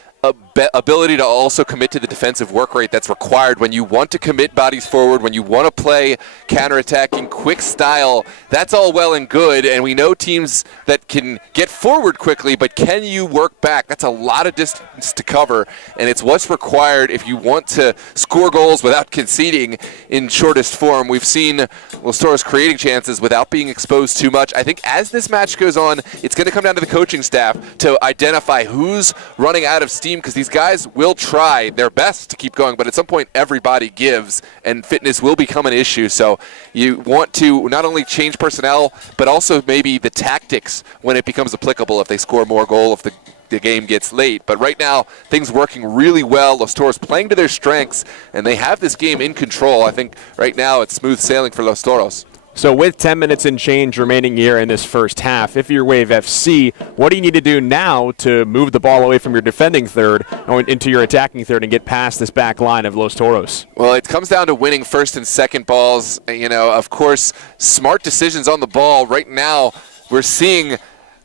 ability to also commit to the defensive work rate that's required when you want to commit bodies forward, when you want to play counterattacking, quick style. That's all well and good, and we know teams that can get forward quickly, but can you work back? That's a lot of distance to cover, and it's what's required if you want to score goals without conceding in shortest form. We've seen Los Toros creating chances without being exposed too much. I think as this match goes on, it's going to come down to the coaching staff to identify who's running out of steam, because these guys will try their best to keep going, but at some point everybody gives, and fitness will become an issue. So you want to not only change personnel, but also maybe the tactics when it becomes applicable if they score more goal, if the game gets late. But right now, things working really well. Los Toros playing to their strengths, and they have this game in control. I think right now it's smooth sailing for Los Toros. So with 10 minutes and change remaining here in this first half, if you're Wave FC, what do you need to do now to move the ball away from your defending third into your attacking third and get past this back line of Los Toros? Well, it comes down to winning first and second balls. You know, of course, smart decisions on the ball. Right now, we're seeing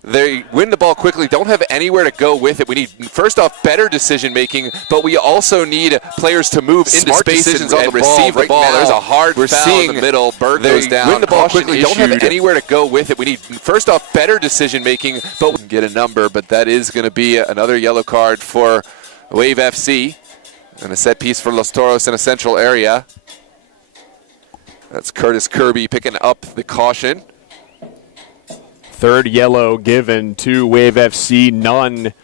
they win the ball quickly, don't have anywhere to go with it. We need, first off, better decision-making, but we also need players to move into space and receive the ball. There's a hard foul in the middle. Berg goes down. Win the ball quickly, don't have anywhere to go with it. We need, first off, better decision-making, but we can get a number, but that is going to be another yellow card for Wave FC and a set piece for Los Toros in a central area. That's Curtis Kirby picking up the caution. Third yellow given to Wave FC. None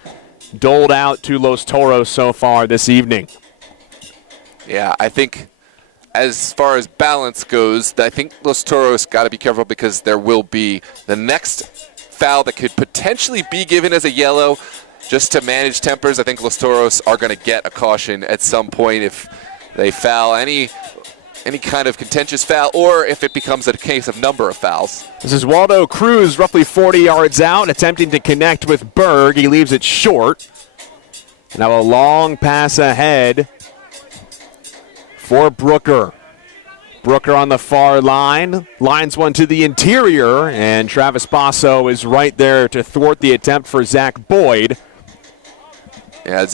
doled out to Los Toros so far this evening. Yeah, I think as far as balance goes, I think Los Toros got to be careful because there will be the next foul that could potentially be given as a yellow. Just to manage tempers, I think Los Toros are going to get a caution at some point if they foul any kind of contentious foul, or if it becomes a case of number of fouls. This is Waldo Cruz, roughly 40 yards out, attempting to connect with Berg. He leaves it short. Now a long pass ahead for Brooker. Brooker on the far line, lines one to the interior, and Travis Basso is right there to thwart the attempt for Zach Boyd. Yeah,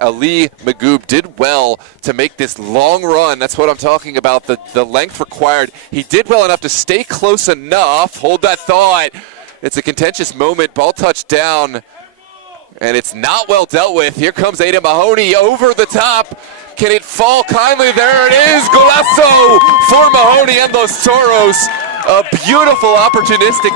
Ali Magoob did well to make this long run. That's what I'm talking about, the length required. He did well enough to stay close enough. Hold that thought. It's a contentious moment. Ball touched down, and it's not well dealt with. Here comes Aiden Mahoney over the top. Can it fall kindly? There it is. Golazo for Mahoney and Los Toros. A beautiful opportunistic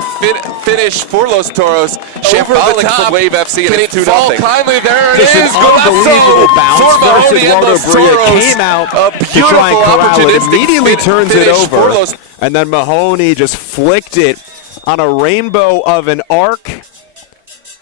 finish for Los Toros. Shambolic from Wave FC, and it's 2-0. Fall kindly? There it is. Golazo for Mahoney and Los Toros. Came out a beautiful opportunistic immediately turns it over. Los and then Mahoney just flicked it on a rainbow of an arc.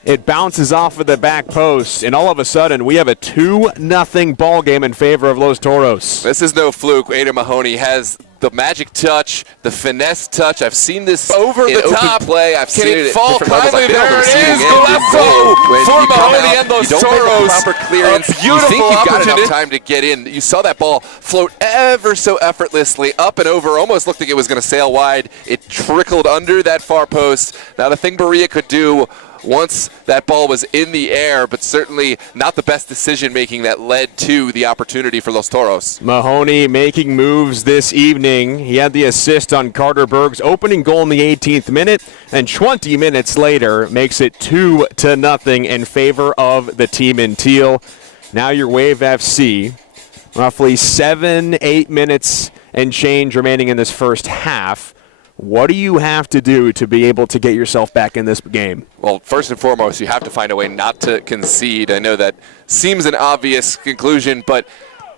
It bounces off of the back post, and all of a sudden, we have a 2-0 ball game in favor of Los Toros. This is no fluke. Aiden Mahoney has the magic touch, the finesse touch. I've seen this over the top play. I've seen it fall kindly? There it is. Golazo for Mahoney and Los Toros. Proper clearance. You think you've got enough time to get in. You saw that ball float ever so effortlessly up and over. Almost looked like it was going to sail wide. It trickled under that far post. Now the thing Berea could do once that ball was in the air, but certainly not the best decision-making that led to the opportunity for Los Toros. Mahoney making moves this evening. He had the assist on Carter Berg's opening goal in the 18th minute, and 20 minutes later makes it 2-0 in favor of the team in teal. Now your Wave FC, roughly 7-8 minutes and change remaining in this first half. What do you have to do to be able to get yourself back in this game? Well, first and foremost, you have to find a way not to concede. I know that seems an obvious conclusion, but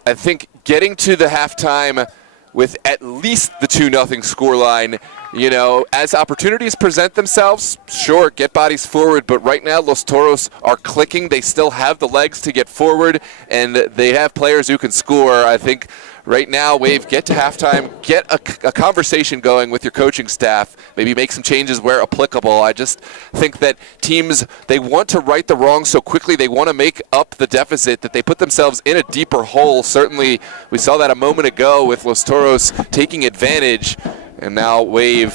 I think getting to the halftime with at least the 2-0 scoreline, you know, as opportunities present themselves, sure, get bodies forward, but right now Los Toros are clicking. They still have the legs to get forward, and they have players who can score. I think right now, Wave, get to halftime, get a conversation going with your coaching staff, maybe make some changes where applicable. I just think that teams, they want to right the wrong so quickly. They want to make up the deficit that they put themselves in a deeper hole. Certainly, we saw that a moment ago with Los Toros taking advantage, and now Wave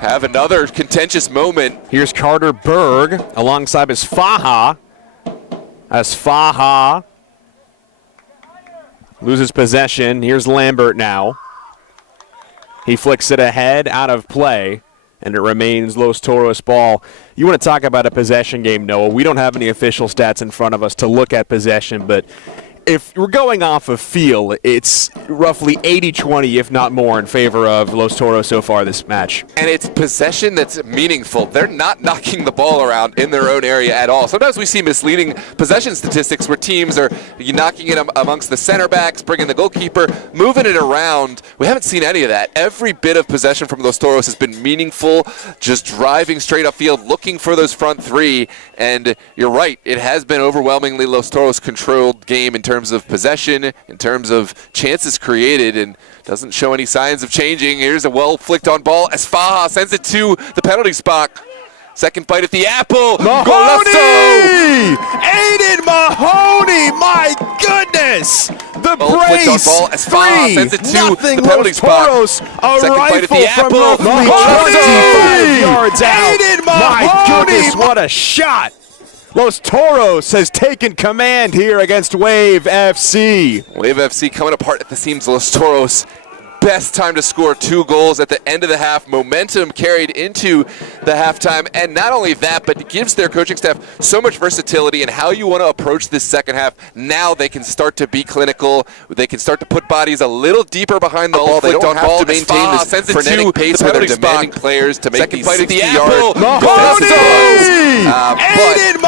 have another contentious moment. Here's Carter Berg alongside Asfaha. Asfaha loses possession. Here's Lambert now. He flicks it ahead, out of play, and it remains Los Toros ball. You want to talk about a possession game, Noah. We don't have any official stats in front of us to look at possession, but if we're going off of feel, it's roughly 80-20, if not more, in favor of Los Toros so far this match. And it's possession that's meaningful. They're not knocking the ball around in their own area at all. Sometimes we see misleading possession statistics where teams are knocking it amongst the center backs, bringing the goalkeeper, moving it around. We haven't seen any of that. Every bit of possession from Los Toros has been meaningful, just driving straight upfield, looking for those front three. And you're right, it has been overwhelmingly Los Toros controlled game in terms of possession, in terms of chances created, and doesn't show any signs of changing. Here's a well flicked on ball. Asfaha sends it to the penalty spot. Second bite at the apple. Mahoney! Aiden Mahoney! My goodness! The brace! Ball. Asfaha sends it to the penalty spot. Toros, a second bite at the rifle apple. from roughly 25 yards out. Aiden My Mahoney! goodness, what a shot! Los Toros has taken command here against Wave FC. Wave FC coming apart at the seams. Los Toros best time to score 2 goals at the end of the half. Momentum carried into the halftime, and not only that, but it gives their coaching staff so much versatility in how you want to approach this second half. Now they can start to be clinical. They can start to put bodies a little deeper behind the ball. They don't have to maintain this frenetic pace where they're demanding players to make these 60-yard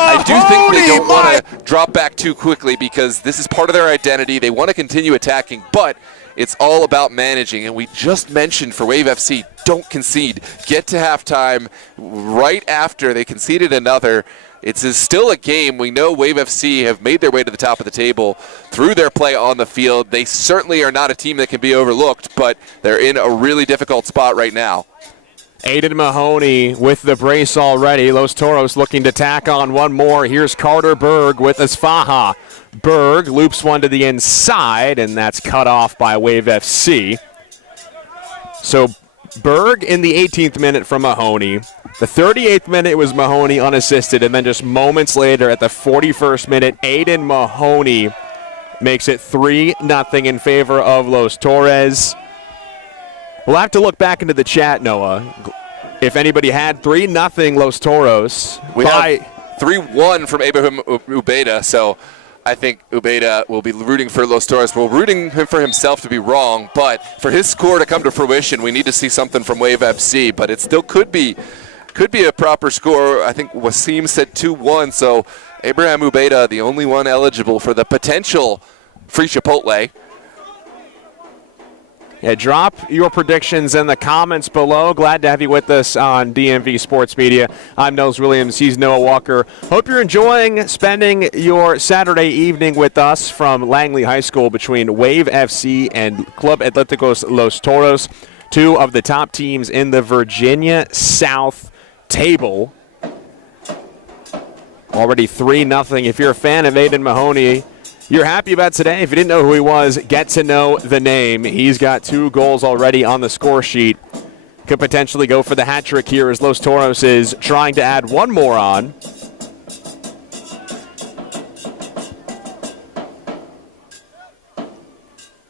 I do think they don't want to drop back too quickly because this is part of their identity. They want to continue attacking, but it's all about managing. And we just mentioned for Wave FC, don't concede. Get to halftime right after they conceded another. It's still a game. We know Wave FC have made their way to the top of the table through their play on the field. They certainly are not a team that can be overlooked, but they're in a really difficult spot right now. Aiden Mahoney with the brace already. Los Toros looking to tack on one more. Here's Carter Berg with Asfaha. Berg loops one to the inside, and that's cut off by Wave FC. So Berg in the 18th minute from Mahoney. The 38th minute was Mahoney unassisted, and then just moments later at the 41st minute, Aiden Mahoney makes it 3-0 in favor of Los Toros. We'll have to look back into the chat, Noah. If anybody had 3-0 Los Toros. We have 3-1 from Abraham Ubeda, so I think Ubeda will be rooting for Los Toros. We're rooting him for himself to be wrong, but for his score to come to fruition, we need to see something from Wave FC, but it still could be a proper score. I think Wasim said 2-1, so Abraham Ubeda, the only one eligible for the potential free Chipotle. Yeah, drop your predictions in the comments below. Glad to have you with us on DMV Sports Media. I'm Nels Williams. He's Noah Walker. Hope you're enjoying spending your Saturday evening with us from Langley High School between Wave FC and Club Atléticos Los Toros, 2 of the top teams in the Virginia South table. Already 3-0. If you're a fan of Aiden Mahoney, you're happy about today. If you didn't know who he was, get to know the name. He's got 2 goals already on the score sheet. Could potentially go for the hat trick here as Los Toros is trying to add one more on.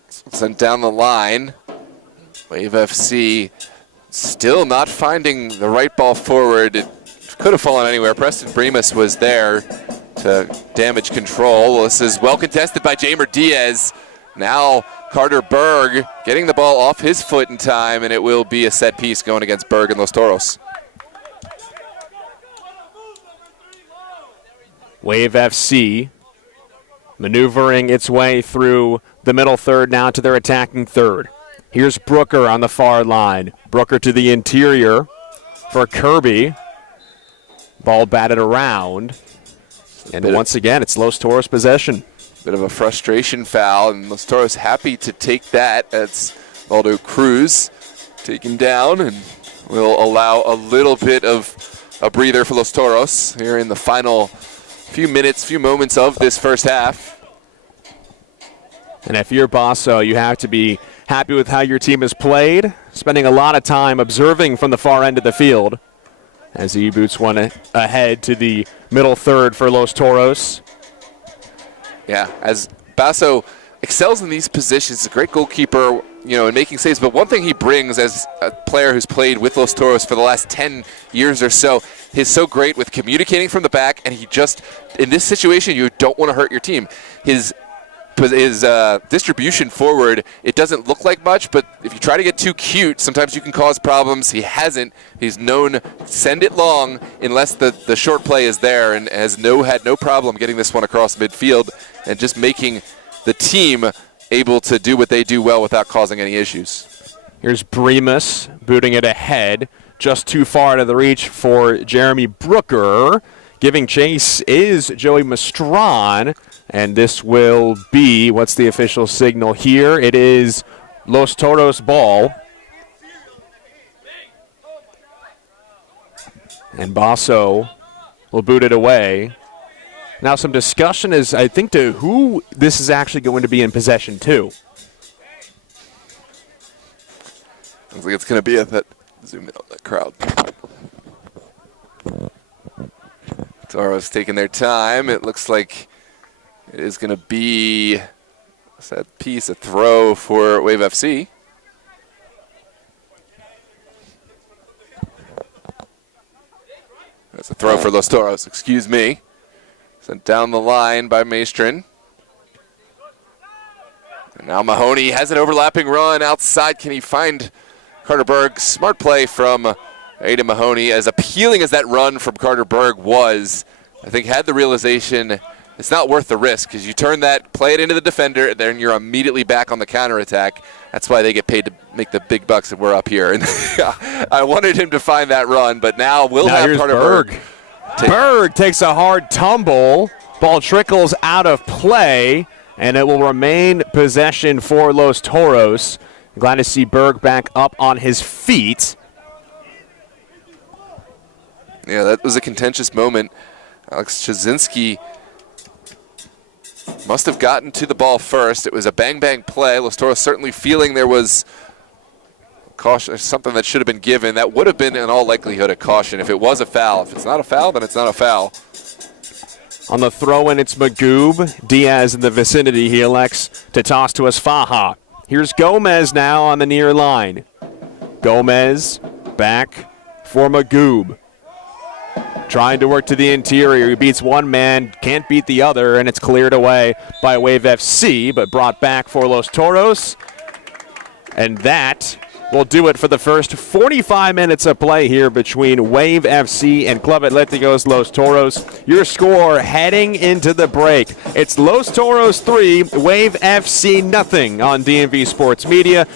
Sent down the line. Wave FC still not finding the right ball forward. It could have fallen anywhere. Preston Bremus was there to damage control. This is well contested by Jamer Diaz. Now Carter Berg getting the ball off his foot in time, and it will be a set piece going against Berg and Los Toros. Wave FC maneuvering its way through the middle third now to their attacking third. Here's Brooker on the far line. Brooker to the interior for Kirby. Ball batted around. And once again, it's Los Toros possession. Bit of a frustration foul, and Los Toros happy to take that. That's Waldo Cruz taken down, and will allow a little bit of a breather for Los Toros here in the final few moments of this first half. And if you're Basso, you have to be happy with how your team has played, spending a lot of time observing from the far end of the field as he boots one ahead to the middle third for Los Toros. Yeah, as Basso excels in these positions, a great goalkeeper, in making saves. But one thing he brings as a player who's played with Los Toros for the last 10 years or so, he's so great with communicating from the back, and he just, in this situation, you don't want to hurt your team. His distribution forward, it doesn't look like much, but if you try to get too cute, sometimes you can cause problems. He hasn't. He's known send it long unless the short play is there, and had no problem getting this one across midfield and just making the team able to do what they do well without causing any issues. Here's Bremus booting it ahead, just too far to the reach for Jeremy Brooker. Giving chase is Joey Mastron. And this will be, what's the official signal here? It is Los Toros ball. And Basso will boot it away. Now some discussion is, I think, to who this is actually going to be in possession to. Looks like it's going to be zoom in on that crowd. Toros taking their time. It looks like it is going to be a set piece, a throw for Wave FC. It's a throw for Los Toros, excuse me. Sent down the line by Maestrin. And now Mahoney has an overlapping run outside. Can he find Carter Berg? Smart play from Aiden Mahoney. As appealing as that run from Carter Berg was, I think had the realization it's not worth the risk, because you turn that, play it into the defender, and then you're immediately back on the counterattack. That's why they get paid to make the big bucks if we're up here. And I wanted him to find that run, but now we'll have Carter Berg. Berg takes a hard tumble. Ball trickles out of play, and it will remain possession for Los Toros. Glad to see Berg back up on his feet. Yeah, that was a contentious moment. Alex Chazinski must have gotten to the ball first. It was a bang-bang play. Los Toros certainly feeling there was caution, something that should have been given. That would have been, in all likelihood, a caution if it was a foul. If it's not a foul, then it's not a foul. On the throw-in, it's Magoob. Diaz in the vicinity. He elects to toss to Asfaha. Here's Gomez now on the near line. Gomez back for Magoob. Trying to work to the interior. He beats one man, can't beat the other, and it's cleared away by Wave FC, but brought back for Los Toros. And that will do it for the first 45 minutes of play here between Wave FC and Club Atléticos Los Toros. Your score heading into the break. It's Los Toros 3, Wave FC nothing on DMV Sports Media.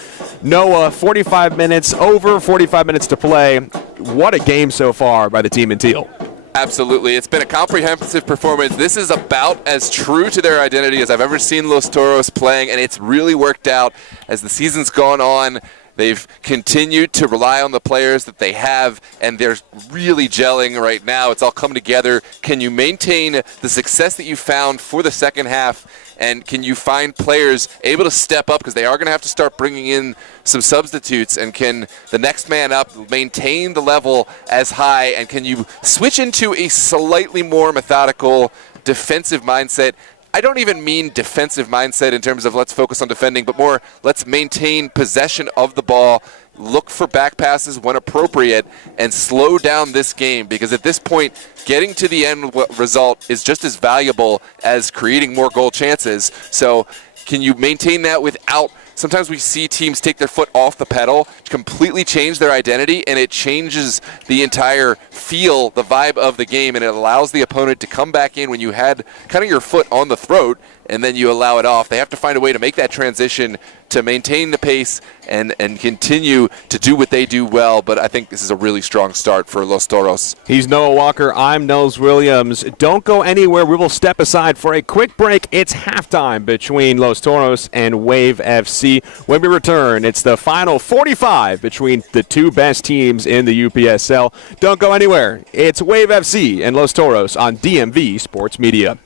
Noah, 45 minutes, over 45 minutes to play. What a game so far by the team in teal. Absolutely. It's been a comprehensive performance. This is about as true to their identity as I've ever seen Los Toros playing, and it's really worked out as the season's gone on. They've continued to rely on the players that they have, and they're really gelling right now. It's all coming together. Can you maintain the success that you found for the second half, and can you find players able to step up, because they are going to have to start bringing in some substitutes, and can the next man up maintain the level as high, and can you switch into a slightly more methodical defensive mindset? I don't even mean defensive mindset in terms of let's focus on defending, but more let's maintain possession of the ball, look for back passes when appropriate, and slow down this game, because at this point, getting to the end result is just as valuable as creating more goal chances. So can you maintain that without – sometimes we see teams take their foot off the pedal, completely change their identity, and it changes the entire feel, the vibe of the game, and it allows the opponent to come back in when you had kind of your foot on the throat, and then you allow it off. They have to find a way to make that transition to maintain the pace and continue to do what they do well, but I think this is a really strong start for Los Toros. He's Noah Walker. I'm Nels Williams. Don't go anywhere. We will step aside for a quick break. It's halftime between Los Toros and Wave FC. When we return, it's the final 45 between the two best teams in the UPSL. Don't go anywhere. It's Wave FC and Los Toros on DMV Sports Media.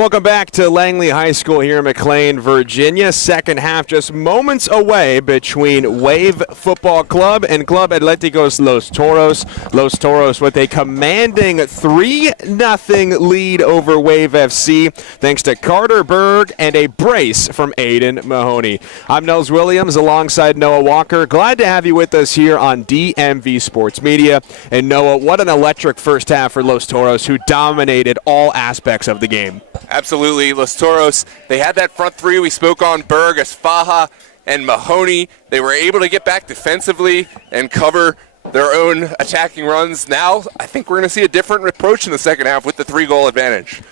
Welcome back to Langley High School here in McLean, Virginia. Second half just moments away between Wave Football Club and Club Atléticos Los Toros. Los Toros with a commanding 3-0 lead over Wave FC thanks to Carter Berg and a brace from Aiden Mahoney. I'm Nels Williams alongside Noah Walker. Glad to have you with us here on DMV Sports Media. And Noah, what an electric first half for Los Toros, who dominated all aspects of the game. Absolutely. Los Toros, they had that front three we spoke on, Berg, Asfaha, and Mahoney. They were able to get back defensively and cover their own attacking runs. Now, I think we're going to see a different approach in the second half with the 3-goal advantage.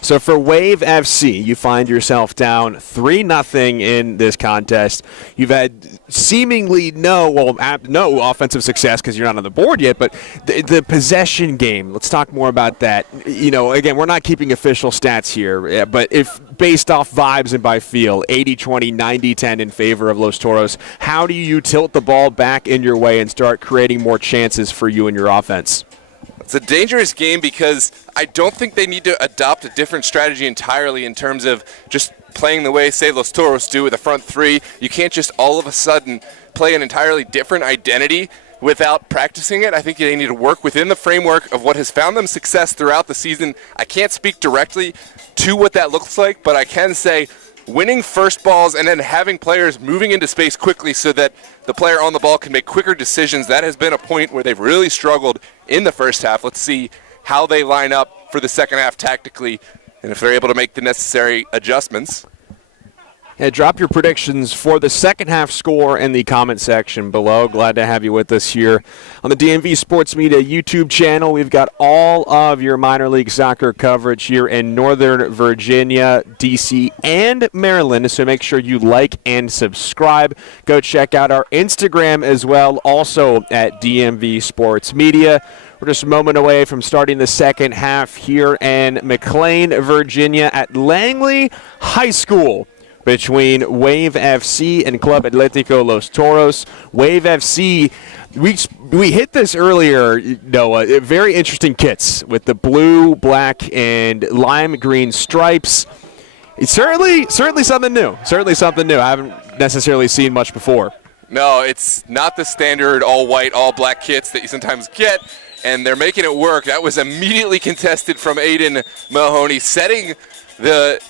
So for Wave FC, you find yourself down 3-0 in this contest. You've had seemingly no offensive success because you're not on the board yet, but the possession game, let's talk more about that. You know, again, we're not keeping official stats here, but if based off vibes and by feel, 80-20, 90-10 in favor of Los Toros, how do you tilt the ball back in your way and start creating more chances for you and your offense? It's a dangerous game because I don't think they need to adopt a different strategy entirely in terms of just playing the way, say, Los Toros do with a front three. You can't just all of a sudden play an entirely different identity without practicing it. I think they need to work within the framework of what has found them success throughout the season. I can't speak directly to what that looks like, but I can say winning first balls and then having players moving into space quickly so that the player on the ball can make quicker decisions. That has been a point where they've really struggled in the first half. Let's see how they line up for the second half tactically and if they're able to make the necessary adjustments. Yeah, drop your predictions for the second half score in the comment section below. Glad to have you with us here on the DMV Sports Media YouTube channel. We've got all of your minor league soccer coverage here in Northern Virginia, D.C., and Maryland, so make sure you like and subscribe. Go check out our Instagram as well, also at DMV Sports Media. We're just a moment away from starting the second half here in McLean, Virginia at Langley High School between Wave FC and Club Atlético Los Toros. Wave FC, we hit this earlier, Noah, very interesting kits with the blue, black, and lime green stripes. It's certainly something new. Certainly something new. I haven't necessarily seen much before. No, it's not the standard all-white, all-black kits that you sometimes get, and they're making it work. That was immediately contested from Aiden Mahoney, setting the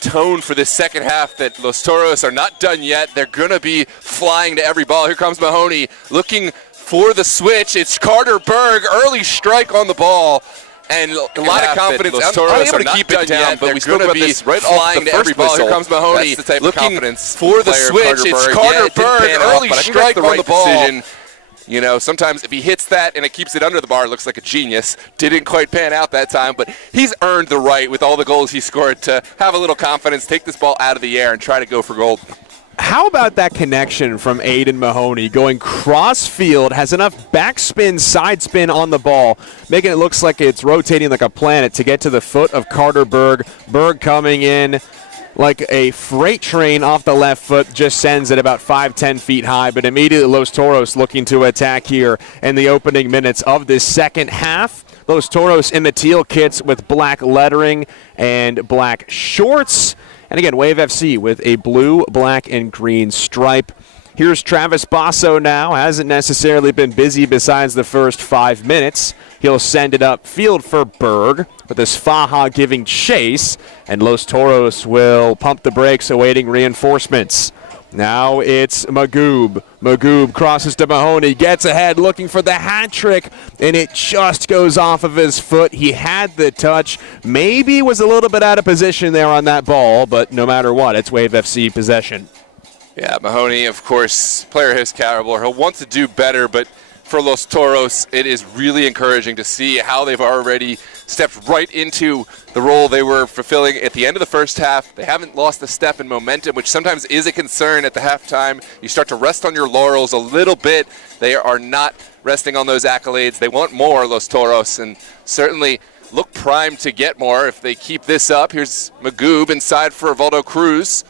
tone for this second half that Los Toros are not done yet. They're going to be flying to every ball. Here comes Mahoney looking for the switch. It's Carter Berg, early strike on the ball. And a lot of confidence. Los Toros are not keep it down, but we spoke about this right off the first ball. Here comes Mahoney looking for the switch. It's Carter Berg, early strike on the ball. You know, sometimes if he hits that and it keeps it under the bar, it looks like a genius. Didn't quite pan out that time, but he's earned the right with all the goals he scored to have a little confidence, take this ball out of the air, and try to go for gold. How about that connection from Aiden Mahoney going cross-field, has enough backspin, side spin on the ball, making it look like it's rotating like a planet to get to the foot of Carter Berg. Berg coming in like a freight train off the left foot, just sends it about 5-10 feet high, but immediately Los Toros looking to attack here in the opening minutes of this second half. Los Toros in the teal kits with black lettering and black shorts. And again, Wave FC with a blue, black, and green stripe. Here's Travis Basso now. Hasn't necessarily been busy besides the first 5 minutes. He'll send it upfield for Berg, with Asfaha giving chase, and Los Toros will pump the brakes awaiting reinforcements. Now it's Magoob. Magoob crosses to Mahoney, gets ahead looking for the hat trick, and it just goes off of his foot. He had the touch, maybe was a little bit out of position there on that ball, but no matter what, it's Wave FC possession. Yeah, Mahoney, of course, player his caliber. He'll want to do better, but for Los Toros, it is really encouraging to see how they've already stepped right into the role they were fulfilling at the end of the first half. They haven't lost a step in momentum, which sometimes is a concern at the halftime. You start to rest on your laurels a little bit. They are not resting on those accolades. They want more, Los Toros, and certainly look primed to get more if they keep this up. Here's Magoob inside for Evaldo Cruz.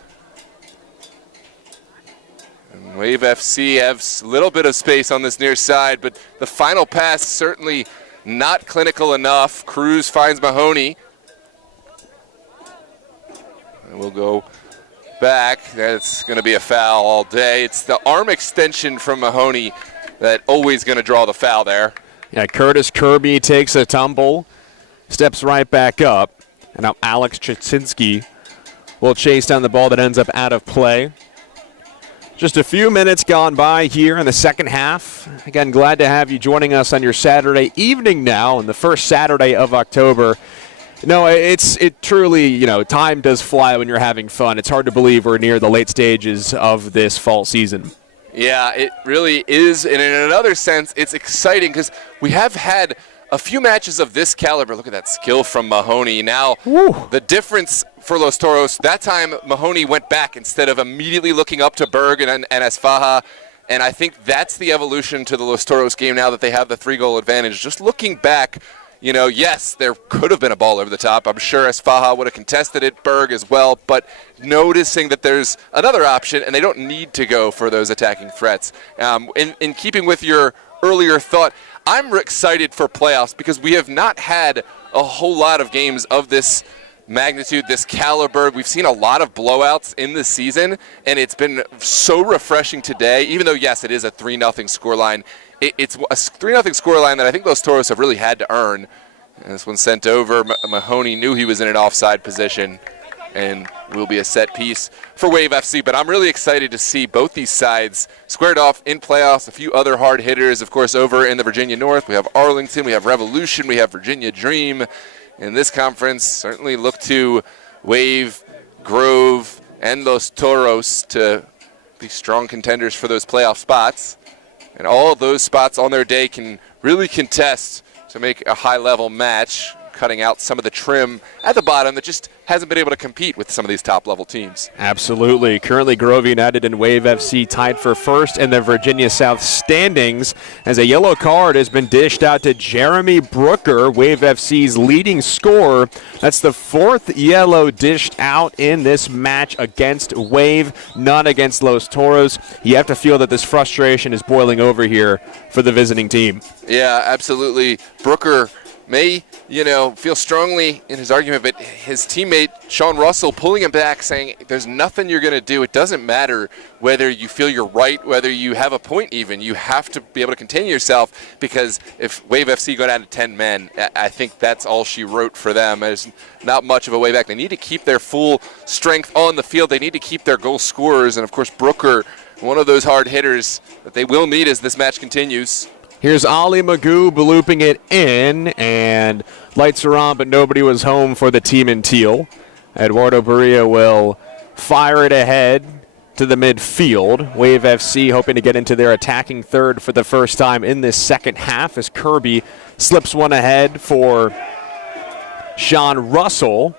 Wave FC has a little bit of space on this near side, but the final pass certainly not clinical enough. Cruz finds Mahoney. And we'll go back. That's going to be a foul all day. It's the arm extension from Mahoney that always going to draw the foul there. Yeah, Curtis Kirby takes a tumble, steps right back up, and now Alex Chichinski will chase down the ball that ends up out of play. Just a few minutes gone by here in the second half. Again, glad to have you joining us on your Saturday evening now, on the first Saturday of October. No, it truly, time does fly when you're having fun. It's hard to believe we're near the late stages of this fall season. Yeah, it really is, and in another sense, it's exciting because we have had a few matches of this caliber. Look at that skill from Mahoney. Now, the difference for Los Toros, that time Mahoney went back instead of immediately looking up to Berg and Esfaja, and I think that's the evolution to the Los Toros game now that they have the 3-goal advantage. Just looking back, yes, there could have been a ball over the top. I'm sure Esfaja would have contested it, Berg as well, but noticing that there's another option and they don't need to go for those attacking threats. In keeping with your earlier thought, I'm excited for playoffs because we have not had a whole lot of games of this magnitude, this caliber. We've seen a lot of blowouts in this season, and it's been so refreshing today, even though, yes, it is a 3-0 scoreline. It's a 3-0 scoreline that I think those Toros have really had to earn. And this one sent over. Mahoney knew he was in an offside position and will be a set piece for Wave FC. But I'm really excited to see both these sides squared off in playoffs. A few other hard hitters, of course, over in the Virginia North. We have Arlington, we have Revolution, we have Virginia Dream. In this conference, certainly look to Wave, Grove, and Los Toros to be strong contenders for those playoff spots. And all of those spots on their day can really contest to make a high-level match, cutting out some of the trim at the bottom that just hasn't been able to compete with some of these top-level teams. Absolutely. Currently, Grove United and Wave FC tied for first in the Virginia South standings as a yellow card has been dished out to Jeremy Brooker, Wave FC's leading scorer. That's the fourth yellow dished out in this match against Wave, none against Los Toros. You have to feel that this frustration is boiling over here for the visiting team. Yeah, absolutely. Brooker may, feel strongly in his argument, but his teammate, Sean Russell, pulling him back, saying there's nothing you're going to do. It doesn't matter whether you feel you're right, whether you have a point even. You have to be able to contain yourself because if Wave FC go down to 10 men, I think that's all she wrote for them. There's not much of a way back. They need to keep their full strength on the field. They need to keep their goal scorers, and, of course, Brooker, one of those hard hitters that they will need as this match continues. Here's Ali Magoo looping it in, and lights are on, but nobody was home for the team in teal. Eduardo Barria will fire it ahead to the midfield. Wave FC hoping to get into their attacking third for the first time in this second half as Kirby slips one ahead for Sean Russell.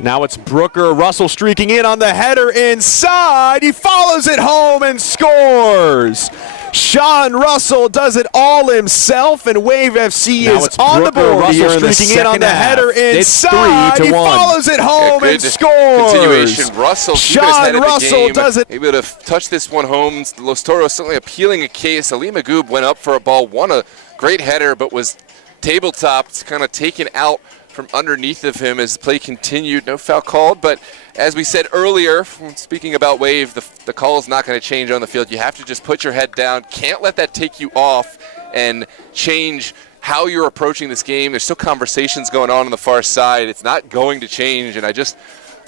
Now it's Brooker. Russell streaking in on the header inside. He follows it home and scores. Sean Russell does it all himself, and Wave FC now is on the board. Russell streaking in on the header inside. He follows it home and scores. Continuation. Russell, Sean Russell does it. Able to touch this one home. Los Toros certainly appealing a case. Ali Magoo went up for a ball, won a great header, but was tabletopped, kind of taken out from underneath of him as the play continued. No foul called, but as we said earlier, speaking about Wave, the call is not going to change on the field. You have to just put your head down. Can't let that take you off and change how you're approaching this game. There's still conversations going on the far side. It's not going to change, and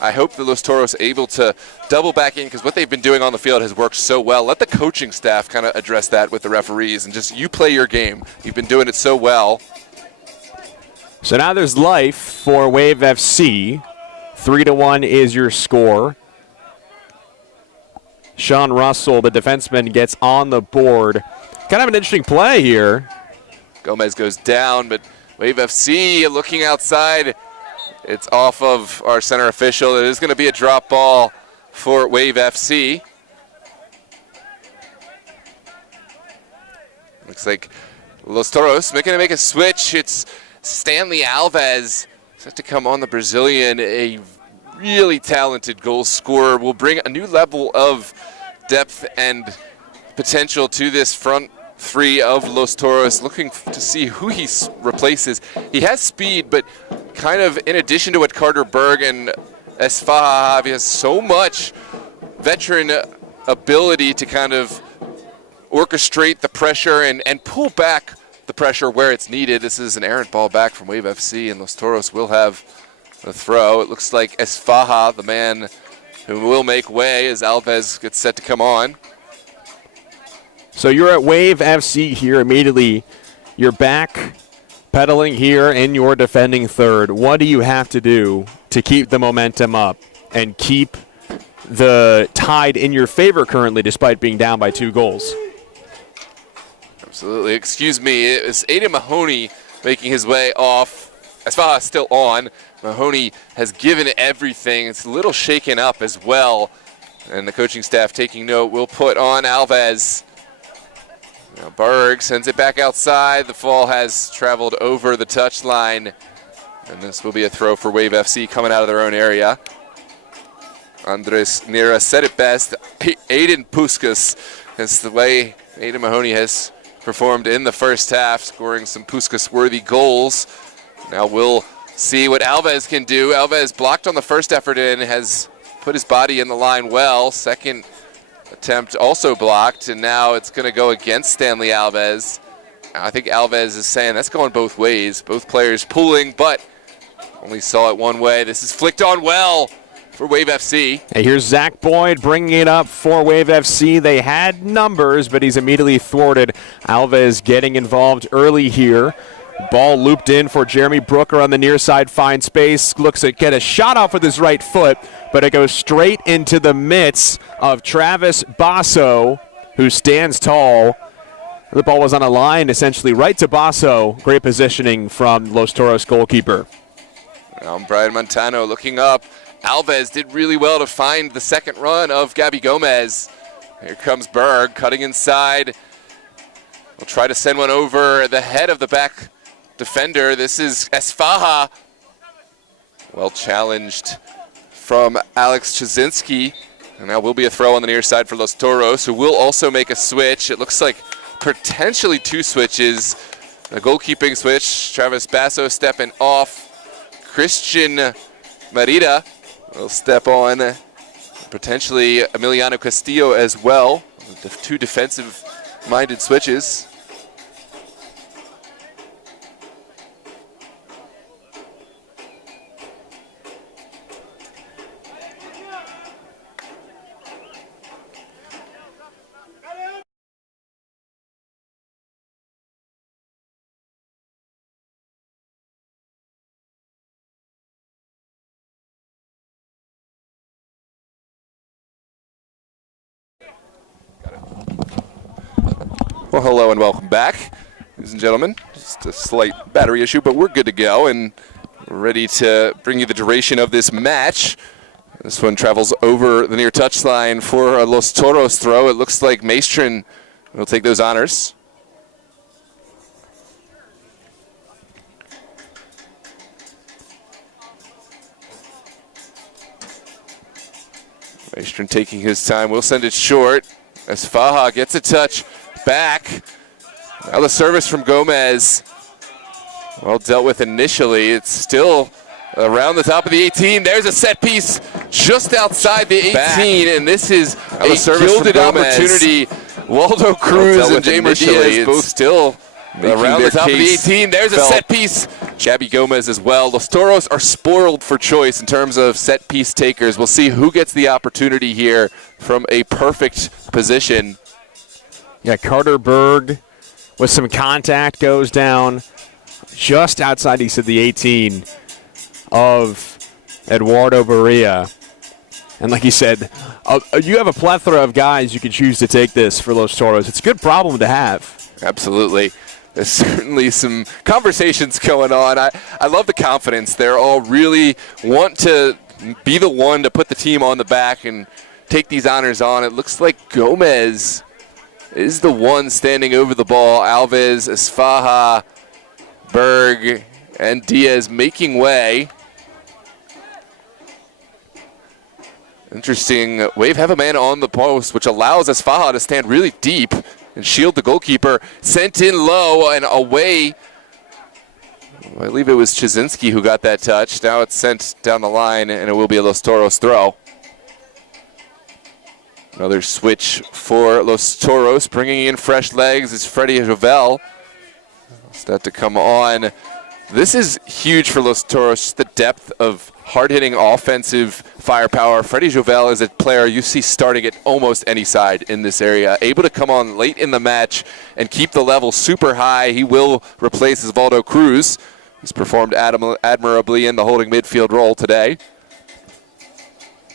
I hope the Los Toros are able to double back in because what they've been doing on the field has worked so well. Let the coaching staff kind of address that with the referees and just you play your game. You've been doing it so well. So now there's life for Wave FC. 3-1 is your score. Sean Russell, the defenseman, gets on the board. Kind of an interesting play here. Gomez goes down, but Wave FC looking outside. It's off of our center official. It is going to be a drop ball for Wave FC. Looks like Los Toros going to make a switch. It's Stanley Alves set to come on, the Brazilian, a really talented goal scorer, will bring a new level of depth and potential to this front three of Los Toros. Looking to see who he replaces. He has speed, but kind of in addition to what Carter Berg and Esfaha has so much veteran ability to kind of orchestrate the pressure and pull back the pressure where it's needed. This is an errant ball back from Wave FC, and Los Toros will have a throw. It looks like Esfaha, the man who will make way as Alves gets set to come on. So you're at Wave FC here immediately. You're back pedaling here in your defending third. What do you have to do to keep the momentum up and keep the tide in your favor currently despite being down by 2 goals? Absolutely. Excuse me. It was Aiden Mahoney making his way off. Esfaha is still on. Mahoney has given everything. It's a little shaken up as well. And the coaching staff taking note will put on Alves. Now Berg sends it back outside. The ball has traveled over the touchline. And this will be a throw for Wave FC coming out of their own area. Andres Nira said it best. Aiden Puskas. That's the way Aiden Mahoney has performed in the first half, scoring some Puskas-worthy goals. Now we'll see what Alves can do. Alves blocked on the first effort and has put his body in the line well. Second attempt also blocked, and now it's going to go against Stanley Alves. I think Alves is saying that's going both ways. Both players pulling, but only saw it one way. This is flicked on well for Wave FC. Hey, here's Zach Boyd bringing it up for Wave FC. They had numbers, but he's immediately thwarted. Alves getting involved early here. Ball looped in for Jeremy Brooker on the near side, finds space, looks to get a shot off with his right foot, but it goes straight into the mitts of Travis Basso, who stands tall. The ball was on a line essentially right to Basso. Great positioning from Los Toros goalkeeper. Now Brian Montano looking up. Alves did really well to find the second run of Gabby Gomez. Here comes Berg cutting inside. We'll try to send one over the head of the back defender. This is Esfaha. Well challenged from Alex Chazinski. And now will be a throw on the near side for Los Toros, who will also make a switch. It looks like potentially 2 switches. A goalkeeping switch. Travis Basso stepping off. Christian Merida will step on, potentially Emiliano Castillo as well. 2 defensive-minded switches. Well, hello and welcome back, ladies and gentlemen. Just a slight battery issue, but we're good to go and ready to bring you the duration of this match. This one travels over the near touchline for a Los Toros throw. It looks like Maestrin will take those honors. Maestrin taking his time. We'll send it short as Faha gets a touch back. Now the service from Gomez. Well dealt with initially. It's still around the top of the 18. There's a set piece just outside the 18, and this is a gilded opportunity. Waldo Cruz and Jamer Diaz both still around the top of the 18. There's a set piece. Gabby Gomez as well. Los Toros are spoiled for choice in terms of set piece takers. We'll see who gets the opportunity here from a perfect position. Yeah, Carter Berg with some contact goes down just outside, he said, the 18 of Eduardo Barria. And like he said, you have a plethora of guys you can choose to take this for Los Toros. It's a good problem to have. Absolutely. There's certainly some conversations going on. I love the confidence. They're all really want to be the one to put the team on the back and take these honors on. It looks like Gomez is the one standing over the ball. Alves, Esfaha, Berg, and Diaz making way. Interesting. Wave have a man on the post, which allows Esfaha to stand really deep and shield the goalkeeper. Sent in low and away I believe it was Chizinski who got that touch. Now it's sent down the line, and it will be a Los Toros throw. Another switch for Los Toros. Bringing in fresh legs is Freddie Jovel. Start to come on. This is huge for Los Toros, just the depth of hard-hitting offensive firepower. Freddie Jovel is a player you see starting at almost any side in this area. Able to come on late in the match and keep the level super high. He will replace Osvaldo Cruz. He's performed admirably in the holding midfield role today.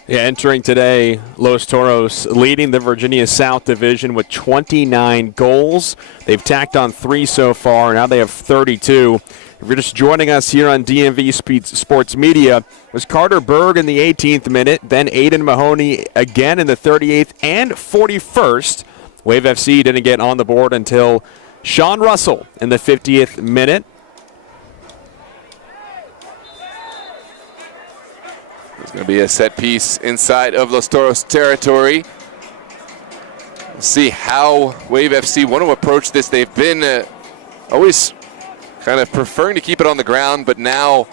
Yeah, entering today, Los Toros leading the Virginia South Division with 29 goals. They've tacked on 3 so far. Now they have 32. If you're just joining us here on DMV Sports Media, it was Carter Berg in the 18th minute, then Aiden Mahoney again in the 38th and 41st. Wave FC didn't get on the board until Sean Russell in the 50th minute. There's going to be a set piece inside of Los Toros territory. We'll see how Wave FC want to approach this. They've been always kind of preferring to keep it on the ground, but now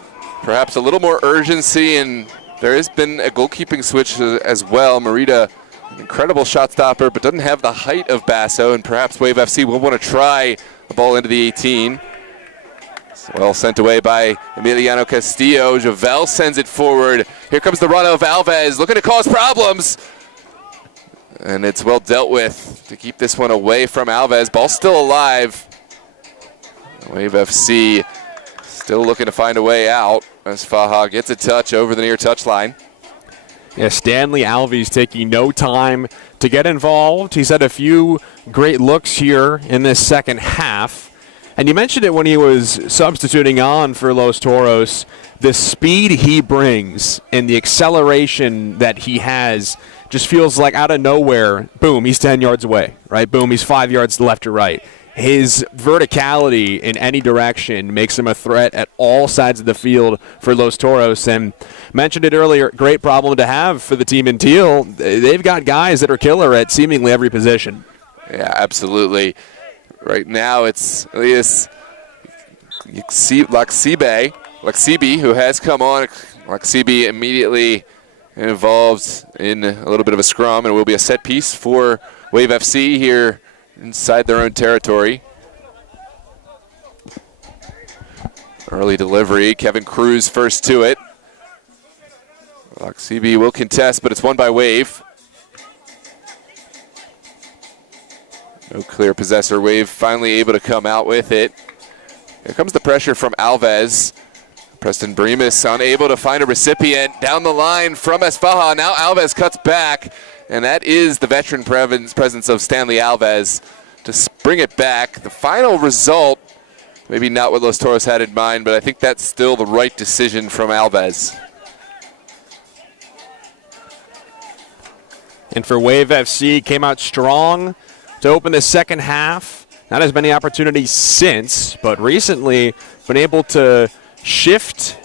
perhaps a little more urgency, and there has been a goalkeeping switch as well. Merida, an incredible shot stopper, but doesn't have the height of Basso, and perhaps Wave FC will want to try the ball into the 18. Well sent away by Emiliano Castillo. Javel sends it forward. Here comes the run of Alves, looking to cause problems. And it's well dealt with to keep this one away from Alves. Ball still alive. Wave FC still looking to find a way out as Faja gets a touch over the near touchline. Yeah, Stanley Alves taking no time to get involved. He's had a few great looks here in this second half. And you mentioned it when he was substituting on for Los Toros. The speed he brings and the acceleration that he has just feels like out of nowhere, boom, he's 10 yards away, right? Boom, he's 5 yards left or right. His verticality in any direction makes him a threat at all sides of the field for Los Toros. And mentioned it earlier, great problem to have for the team in teal. They've got guys that are killer at seemingly every position. Yeah, absolutely. Right now it's Elias Laksibi, who has come on. Laksibi immediately involved in a little bit of a scrum, and it will be a set piece for Wave FC here inside their own territory. Early delivery. Kevin Cruz first to it. Laksibi will contest, but it's won by Wave. No clear possessor. Wave finally able to come out with it. Here comes the pressure from Alves. Preston Bremus unable to find a recipient down the line from Esfaja. Now Alves cuts back, and that is the veteran presence of Stanley Alves to bring it back. The final result, maybe not what Los Toros had in mind, but I think that's still the right decision from Alves. And for Wave FC, came out strong to open the second half. Not as many opportunities since, but recently been able to shift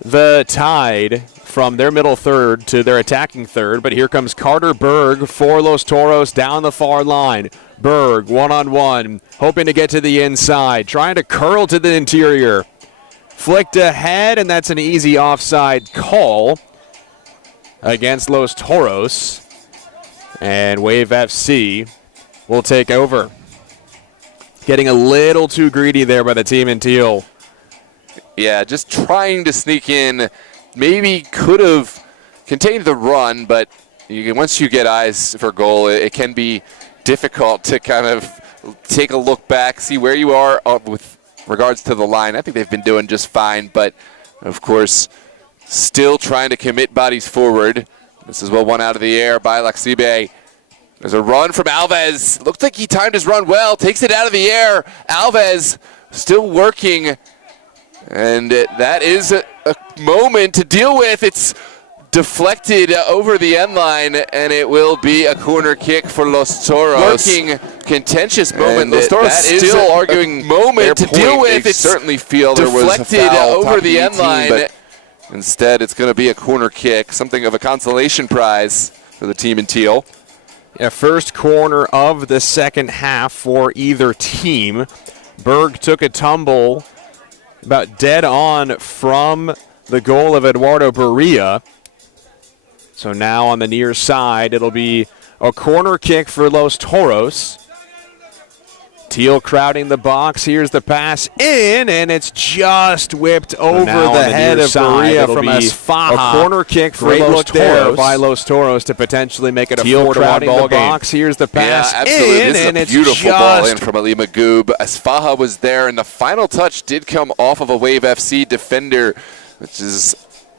the tide from their middle third to their attacking third. But here comes Carter Berg for Los Toros down the far line. Berg one-on-one, hoping to get to the inside, trying to curl to the interior. Flicked ahead, and that's an easy offside call against Los Toros. And Wave FC will take over. Getting a little too greedy there by the team in teal. Yeah, just trying to sneak in. Maybe could have contained the run, but once you get eyes for goal, it can be difficult to kind of take a look back, see where you are with regards to the line. I think they've been doing just fine, but of course, still trying to commit bodies forward. This is well one out of the air by Laksibe. There's a run from Alves. Looks like he timed his run well. Takes it out of the air. Alves still working. And that is a moment to deal with. It's deflected over the end line, and it will be a corner kick for Los Toros. Working contentious moment. Los Toros still arguing moment to deal with. It's certainly feel there was a foul over the end line. But instead, it's going to be a corner kick, something of a consolation prize for the team in teal. Yeah, first corner of the second half for either team. Berg took a tumble about dead on from the goal of Eduardo Barria. So now on the near side, it'll be a corner kick for Los Toros. Teal crowding the box. Here's the pass in, and it's just whipped over the head of Barria from Esfaja. A corner kick for Los Toros by Los Toros to potentially make it a 4-1 ball game. Box. Here's the pass in, this and is a beautiful ball in from Ali Magoob. Esfaja was there, and the final touch did come off of a Wave FC defender, which is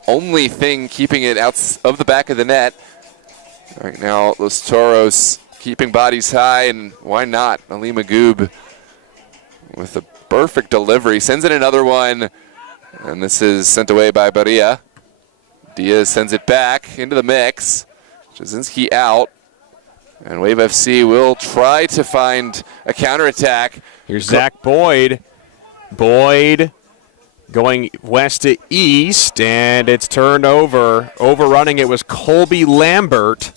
only thing keeping it out of the back of the net. Right now, Los Toros keeping bodies high, and why not? Ali Magoob with a perfect delivery. Sends in another one, and this is sent away by Barria. Diaz sends it back into the mix. Jasinski out. And Wave FC will try to find a counterattack. Here's Zach Boyd. Boyd going west to east, and it's turned over. Overrunning it was Colby Lambert.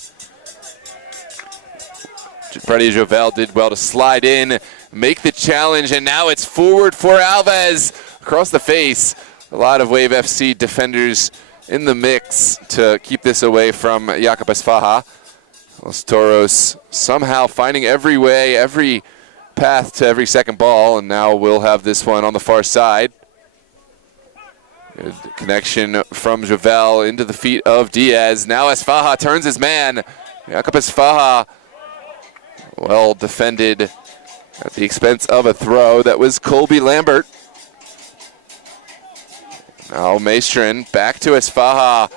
Freddie Jovel did well to slide in, make the challenge, and now it's forward for Alves across the face. A lot of Wave FC defenders in the mix to keep this away from Jakob Esfaja. Los Toros somehow finding every way, every path to every second ball, and now we'll have this one on the far side. Good connection from Jovel into the feet of Diaz. Now Esfaja turns his man. Jakob Esfaja, well defended at the expense of a throw. That was Colby Lambert. Now Maestrin back to Esfaja.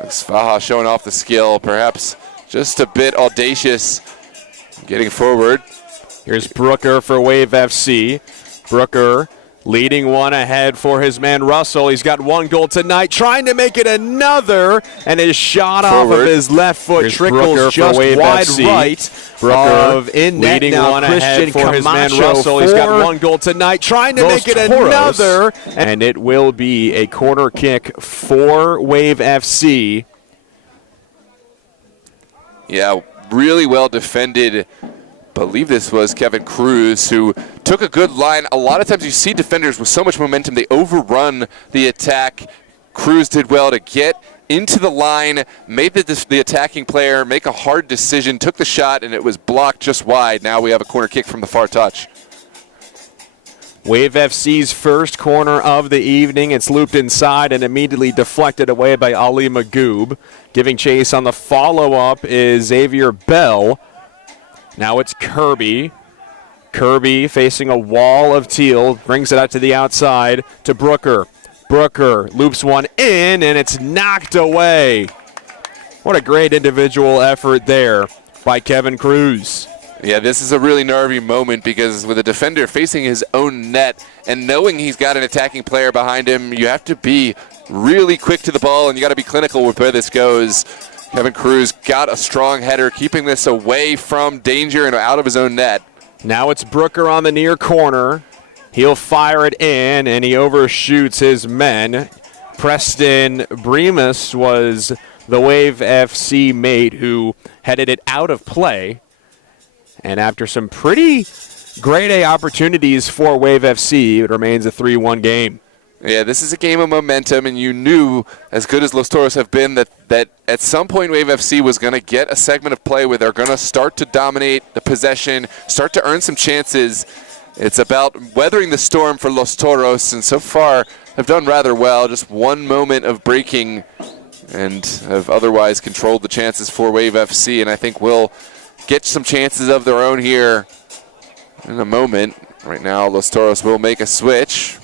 Esfaja showing off the skill, perhaps just a bit audacious getting forward. Here's Brooker for Wave FC. Brooker leading one ahead for his man Russell. He's got one goal tonight, trying to make it another, and his shot forward off of his left foot trickles Brooker just wide FC. Right. Brooker in net leading now. One Christian ahead for Camacho his man Russell. He's got one goal tonight, trying to make it another, and it will be a corner kick for Wave FC. Yeah, really well defended. Believe this was Kevin Cruz, who took a good line. A lot of times you see defenders with so much momentum, they overrun the attack. Cruz did well to get into the line, made the attacking player make a hard decision, took the shot, and it was blocked just wide. Now we have a corner kick from the far touch. Wave FC's first corner of the evening. It's looped inside and immediately deflected away by Ali Magoob. Giving chase on the follow-up is Xavier Bell. Now it's Kirby. Kirby facing a wall of Teal, brings it out to the outside to Brooker. Brooker loops one in, and it's knocked away. What a great individual effort there by Kevin Cruz. Yeah, this is a really nervy moment because with a defender facing his own net and knowing he's got an attacking player behind him, you have to be really quick to the ball, and you got to be clinical with where this goes. Kevin Cruz got a strong header, keeping this away from danger and out of his own net. Now it's Brooker on the near corner. He'll fire it in, and he overshoots his men. Preston Bremus was the Wave FC mate who headed it out of play. And after some pretty grade A opportunities for Wave FC, it remains a 3-1 game. Yeah, this is a game of momentum, and you knew, as good as Los Toros have been, that at some point Wave FC was going to get a segment of play where they're going to start to dominate the possession, start to earn some chances. It's about weathering the storm for Los Toros, and so far have done rather well. Just one moment of breaking and have otherwise controlled the chances for Wave FC, and I think we'll get some chances of their own here in a moment. Right now, Los Toros will make a switch.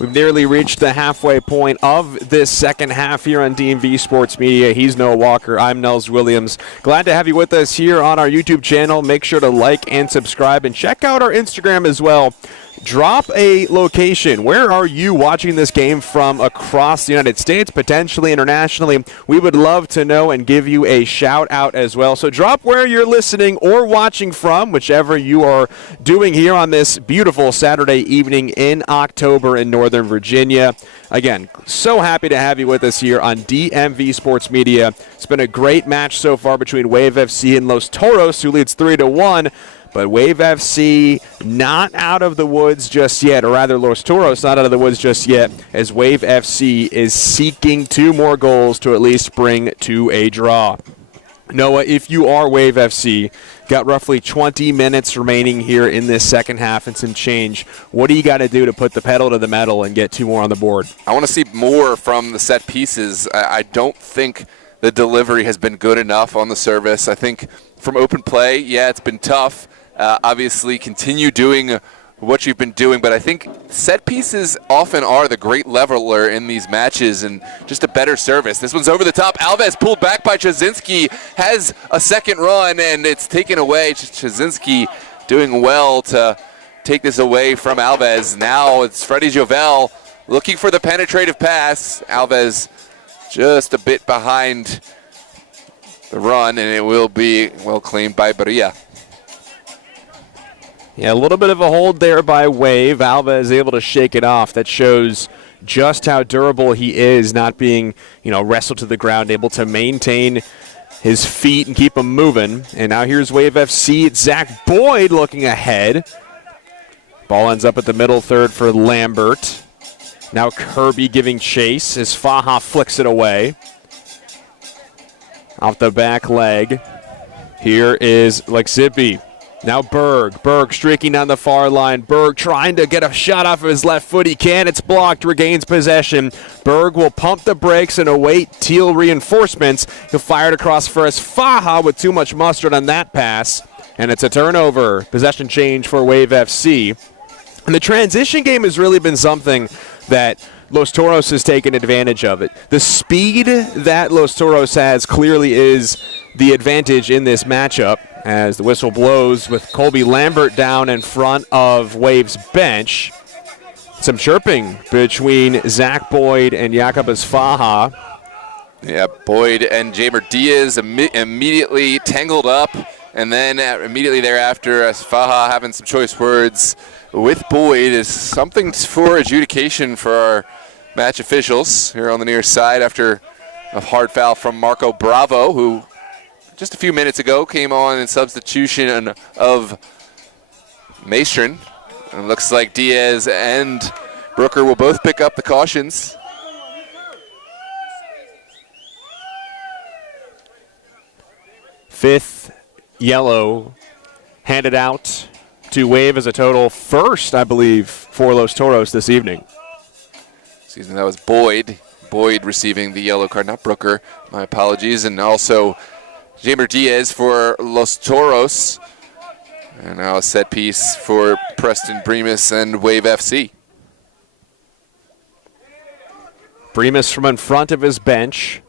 We've nearly reached the halfway point of this second half here on DMV Sports Media. He's Noah Walker. I'm Nels Williams. Glad to have you with us here on our YouTube channel. Make sure to like and subscribe and check out our Instagram as well. Drop a location. Where are you watching this game from across the United States, potentially internationally? We would love to know and give you a shout out as well. So drop where you're listening or watching from, whichever you are doing here on this beautiful Saturday evening in October in Northern Virginia. Again, so happy to have you with us here on DMV Sports Media. It's been a great match so far between Wave FC and Los Toros, who leads 3-1. But Wave FC not out of the woods just yet, or rather Los Toros not out of the woods just yet, as Wave FC is seeking 2 more goals to at least bring to a draw. Noah, if you are Wave FC, got roughly 20 minutes remaining here in this second half and some change. What do you got to do to put the pedal to the metal and get 2 more on the board? I want to see more from the set pieces. I don't think the delivery has been good enough on the service. I think from open play, yeah, it's been tough. Obviously, continue doing what you've been doing, but I think set pieces often are the great leveler in these matches and just a better service. This one's over the top. Alves pulled back by Chazinski, has a second run, and it's taken away. Chazinski doing well to take this away from Alves. Now it's Freddie Jovel looking for the penetrative pass. Alves just a bit behind the run, and it will be well claimed by Barilla. Yeah, a little bit of a hold there by Wave. Alves able to shake it off. That shows just how durable he is, not being, wrestled to the ground, able to maintain his feet and keep him moving. And now here's Wave FC. It's Zach Boyd looking ahead. Ball ends up at the middle third for Lambert. Now Kirby giving chase as Faha flicks it away. Off the back leg. Here is Lexippi. Now Berg streaking down the far line. Berg trying to get a shot off of his left foot. He can. It's blocked. Regains possession. Berg will pump the brakes and await Teal reinforcements. He'll fire it across first. Faha with too much mustard on that pass. And it's a turnover. Possession change for Wave FC. And the transition game has really been something that Los Toros has taken advantage of it. The speed that Los Toros has clearly is the advantage in this matchup, as the whistle blows with Colby Lambert down in front of Wave's bench. Some chirping between Zach Boyd and Jacobus Faha. Yeah, Boyd and Jamer Diaz immediately tangled up, and then immediately thereafter, as Faha having some choice words with Boyd, is something for adjudication for our match officials here on the near side after a hard foul from Marco Bravo, who just a few minutes ago came on in substitution of Maestrin. And it looks like Diaz and Brooker will both pick up the cautions. Fifth yellow handed out to Wave as a total first, I believe, for Los Toros this evening. Excuse me, that was Boyd. Boyd receiving the yellow card, not Brooker. My apologies. And also Jamer Diaz for Los Toros. And now a set piece for Preston Bremus and Wave FC. Bremus from in front of his bench.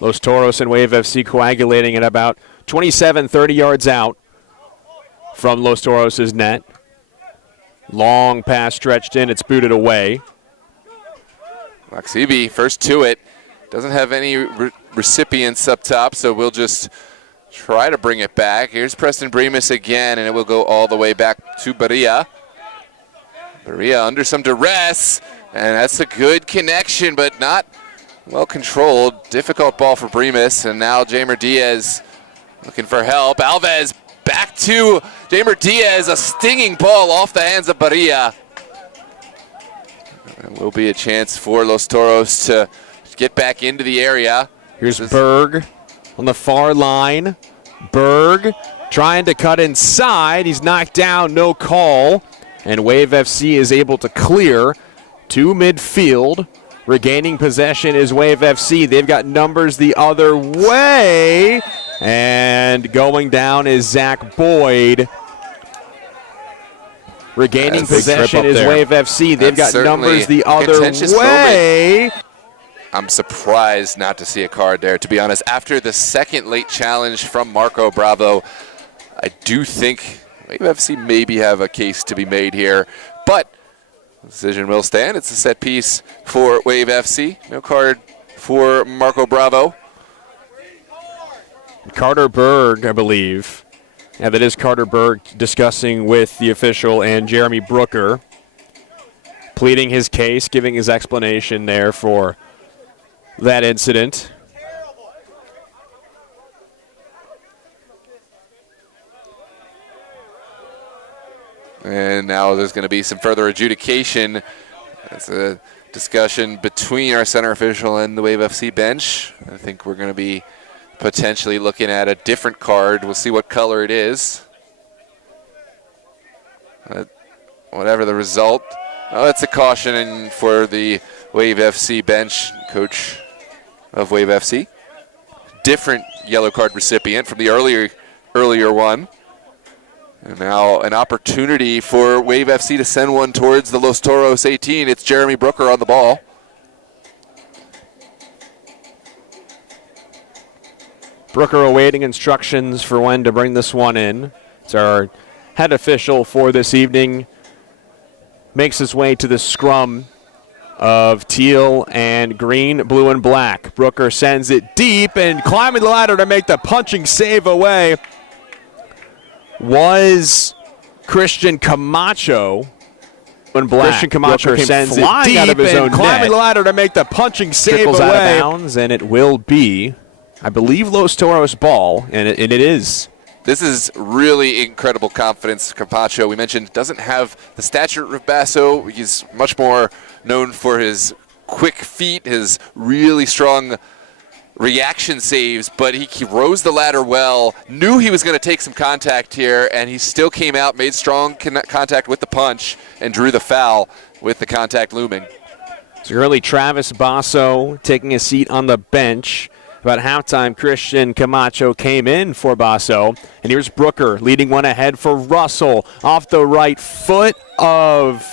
Los Toros and Wave FC coagulating at about 27, 30 yards out from Los Toros' net. Long pass stretched in, it's booted away. Laxibi first to it. Doesn't have any recipients up top, so we'll just try to bring it back. Here's Preston Bremus again, and it will go all the way back to Barilla. Barilla under some duress, and that's a good connection, but not well controlled. Difficult ball for Bremus, and now Jamer Diaz looking for help. Alves back to Jamer Diaz, a stinging ball off the hands of Barilla. There will be a chance for Los Toros to get back into the area. Here's Berg on the far line. Berg trying to cut inside. He's knocked down, no call. And Wave FC is able to clear to midfield. Regaining possession is Wave FC. They've got numbers the other way. And going down is Zach Boyd. Regaining possession is Wave FC. They've got numbers the other way. I'm surprised not to see a card there, to be honest. After the second late challenge from Marco Bravo, I do think Wave FC maybe have a case to be made here. But the decision will stand. It's a set piece for Wave FC. No card for Marco Bravo. Carter Berg, I believe. Yeah, that is Carter Berg discussing with the official and Jeremy Brooker, pleading his case, giving his explanation there for that incident. And now there's going to be some further adjudication. It's a discussion between our center official and the Wave FC bench. I think we're going to be potentially looking at a different card. We'll see what color it is. Whatever the result. Oh, it's a caution for the Wave FC bench, coach of Wave FC. Different yellow card recipient from the earlier one. And now an opportunity for Wave FC to send one towards the Los Toros 18. It's Jeremy Brooker on the ball. Brooker awaiting instructions for when to bring this one in. It's our head official for this evening. Makes his way to the scrum of teal and green, blue and black. Brooker sends it deep and climbing the ladder to make the punching save away was Christian Camacho. In black. Christian Camacho sends it deep out of his own climbing the ladder to make the punching save away. Out of bounds, and it will be, I believe, Los Toros ball, and it is. This is really incredible confidence. Camacho, we mentioned, doesn't have the stature of Basso. He's much more known for his quick feet, his really strong reaction saves, but he rose the ladder well, knew he was going to take some contact here, and he still came out, made strong contact with the punch, and drew the foul with the contact looming. So early Travis Basso taking a seat on the bench. About halftime, Christian Camacho came in for Basso. And here's Brooker leading one ahead for Russell. Off the right foot of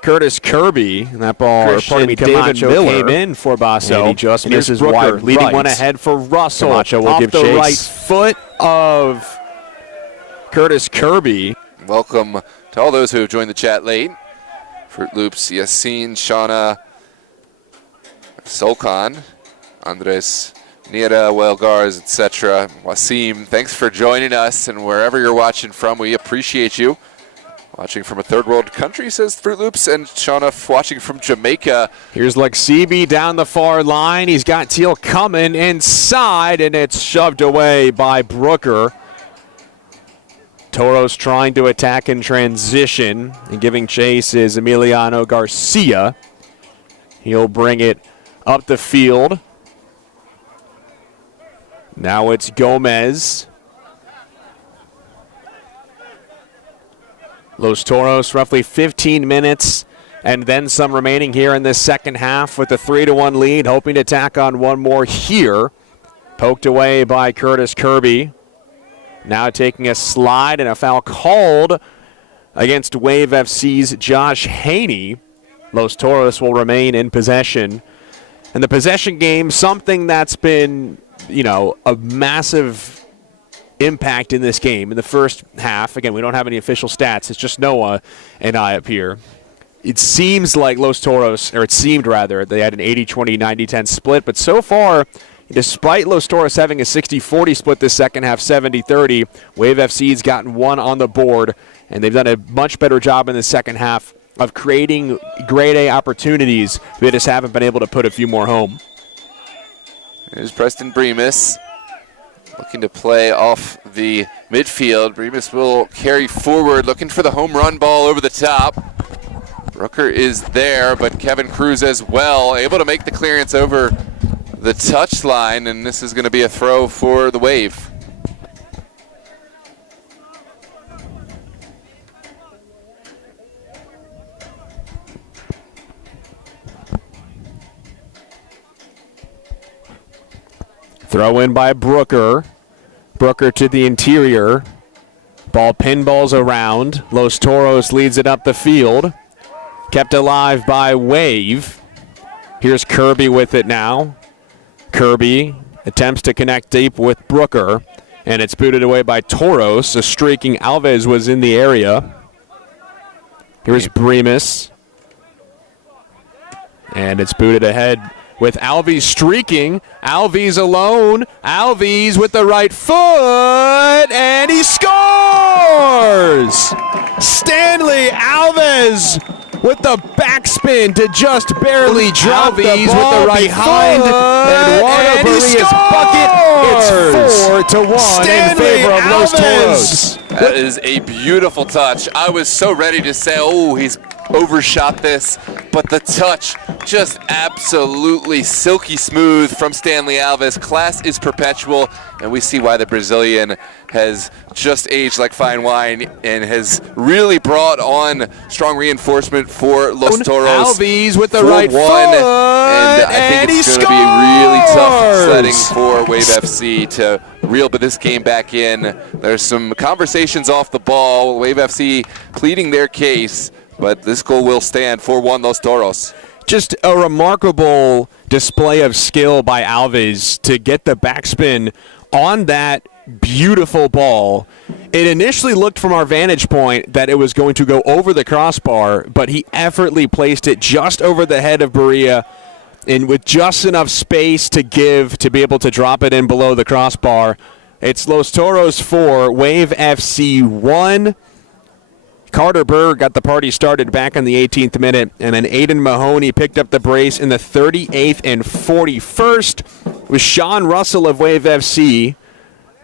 Curtis Kirby. And that ball, David Miller came in for Basso. And he just misses Brooker wide leading right. one ahead for Russell. Camacho will off give the chase. right foot of Curtis Kirby. Welcome to all those who have joined the chat late. Fruit Loops, Yassine, Shauna, Solkan, Andres, Niera, Welgars, etc. Wasim, thanks for joining us, and wherever you're watching from, we appreciate you. Watching from a third world country, says Fruit Loops, and Shauna watching from Jamaica. Here's Lexibi down the far line. He's got Teal coming inside, and it's shoved away by Brooker. Toros trying to attack in transition, and giving chase is Emiliano Garcia. He'll bring it up the field. Now it's Gomez. Los Toros, roughly 15 minutes and then some remaining here in this second half with a 3-1 lead, hoping to tack on one more here. Poked away by Curtis Kirby. Now taking a slide and a foul called against Wave FC's Josh Haney. Los Toros will remain in possession. And the possession game, something that's been, a massive impact in this game. In the first half, again, we don't have any official stats. It's just Noah and I up here. It seems like Los Toros, or it seemed rather, they had an 80-20, 90-10 split. But so far, despite Los Toros having a 60-40 split this second half, 70-30, Wave FC's gotten one on the board, and they've done a much better job in the second half of creating grade A opportunities. They just haven't been able to put a few more home. Here's Preston Bremus looking to play off the midfield. Bremus will carry forward, looking for the home run ball over the top. Brooker is there, but Kevin Cruz as well, able to make the clearance over the touch line, and this is going to be a throw for the Wave. Throw in by Brooker. Brooker to the interior. Ball pinballs around. Los Toros leads it up the field. Kept alive by Wave. Here's Kirby with it now. Kirby attempts to connect deep with Brooker, and it's booted away by Toros. A streaking Alves was in the area. Here's Bremus. And it's booted ahead with Alves streaking. Alves alone. Alves with the right foot, and he scores! Stanley Alves with the backspin to just barely drop the ball with the right behind Eduardo Barria's bucket. It's 4-1 in favor of Los Toros. That is a beautiful touch. I was so ready to say, oh, he's overshot this, but the touch just absolutely silky smooth from Stanley Alves. Class is perpetual, and we see why the Brazilian has just aged like fine wine and has really brought on strong reinforcement for Los Toros. Alves with the right foot, and I think it's going to be really tough sledding for Wave FC to reel this game back in. There's some conversations off the ball. Wave FC pleading their case, but this goal will stand. 4-1 Los Toros. Just a remarkable display of skill by Alves to get the backspin on that beautiful ball. It initially looked from our vantage point that it was going to go over the crossbar, but he effortlessly placed it just over the head of Berea, and with just enough space to give to be able to drop it in below the crossbar. It's Los Toros 4, Wave FC 1. Carter Berg got the party started back in the 18th minute, and then Aiden Mahoney picked up the brace in the 38th and 41st, with Sean Russell of Wave FC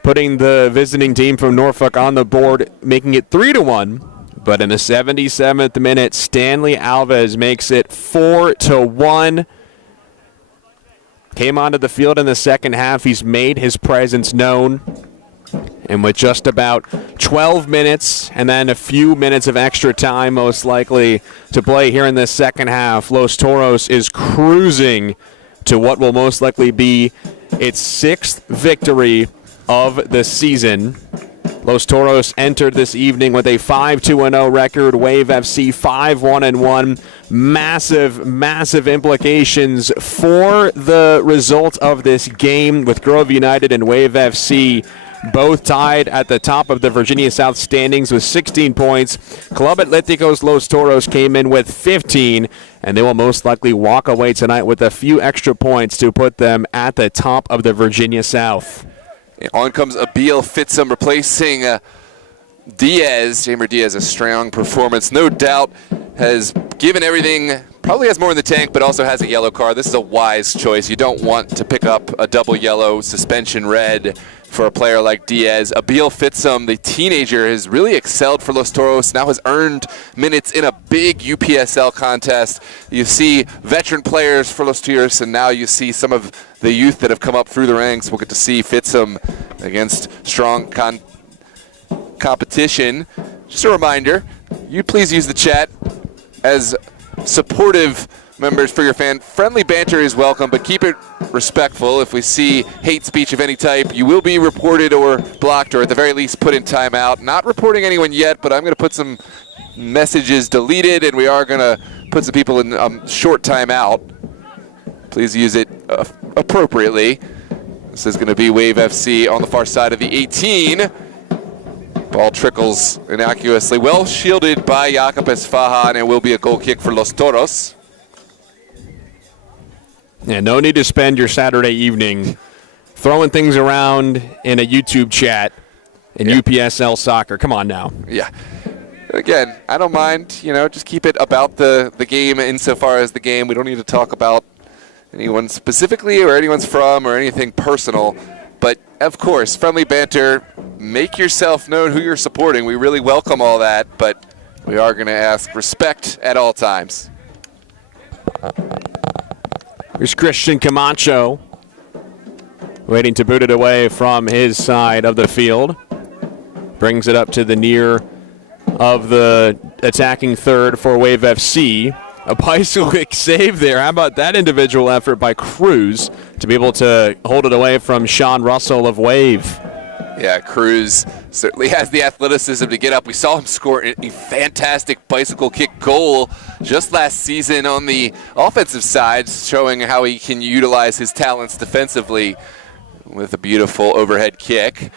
putting the visiting team from Norfolk on the board, making it 3-1. But in the 77th minute, Stanley Alves makes it 4-1. Came onto the field in the second half. He's made his presence known. And with just about 12 minutes and then a few minutes of extra time most likely to play here in the second half, Los Toros is cruising to what will most likely be its 6th victory of the season. Los Toros entered this evening with a 5-2-0 record. Wave FC 5-1-1. Massive, massive implications for the result of this game, with Grove United and Wave FC both tied at the top of the Virginia South standings with 16 points. Club Atlético's Los Toros came in with 15, and they will most likely walk away tonight with a few extra points to put them at the top of the Virginia South. On comes Abil Fitzum replacing Diaz. Jamer Diaz, a strong performance, no doubt, has given everything, probably has more in the tank, but also has a yellow card. This is a wise choice. You don't want to pick up a double yellow, suspension red for a player like Diaz. Abil Fitzum, the teenager, has really excelled for Los Toros, now has earned minutes in a big UPSL contest. You see veteran players for Los Toros, and now you see some of the youth that have come up through the ranks. We'll get to see Fitzum against strong competition. Just a reminder, you please use the chat as supportive members for your fan. Friendly banter is welcome, but keep it respectful. If we see hate speech of any type, you will be reported or blocked, or at the very least put in timeout. Not reporting anyone yet, but I'm going to put some messages deleted, and we are going to put some people in short timeout. Please use it appropriately. This is going to be Wave FC on the far side of the 18. Ball trickles innocuously. Well shielded by Jakob Esfahan, and it will be a goal kick for Los Toros. Yeah, no need to spend your Saturday evening throwing things around in a YouTube chat in UPSL soccer. Come on now. Yeah. Again, I don't mind, just keep it about the game insofar as the game. We don't need to talk about anyone specifically or anyone's from or anything personal. But, of course, friendly banter, make yourself known who you're supporting. We really welcome all that, but we are going to ask respect at all times. Here's Christian Camacho waiting to boot it away from his side of the field. Brings it up to the near of the attacking third for Wave FC. A bicycle kick save there. How about that individual effort by Cruz to be able to hold it away from Sean Russell of Wave? Yeah, Cruz certainly has the athleticism to get up. We saw him score a fantastic bicycle kick goal just last season on the offensive side, showing how he can utilize his talents defensively with a beautiful overhead kick.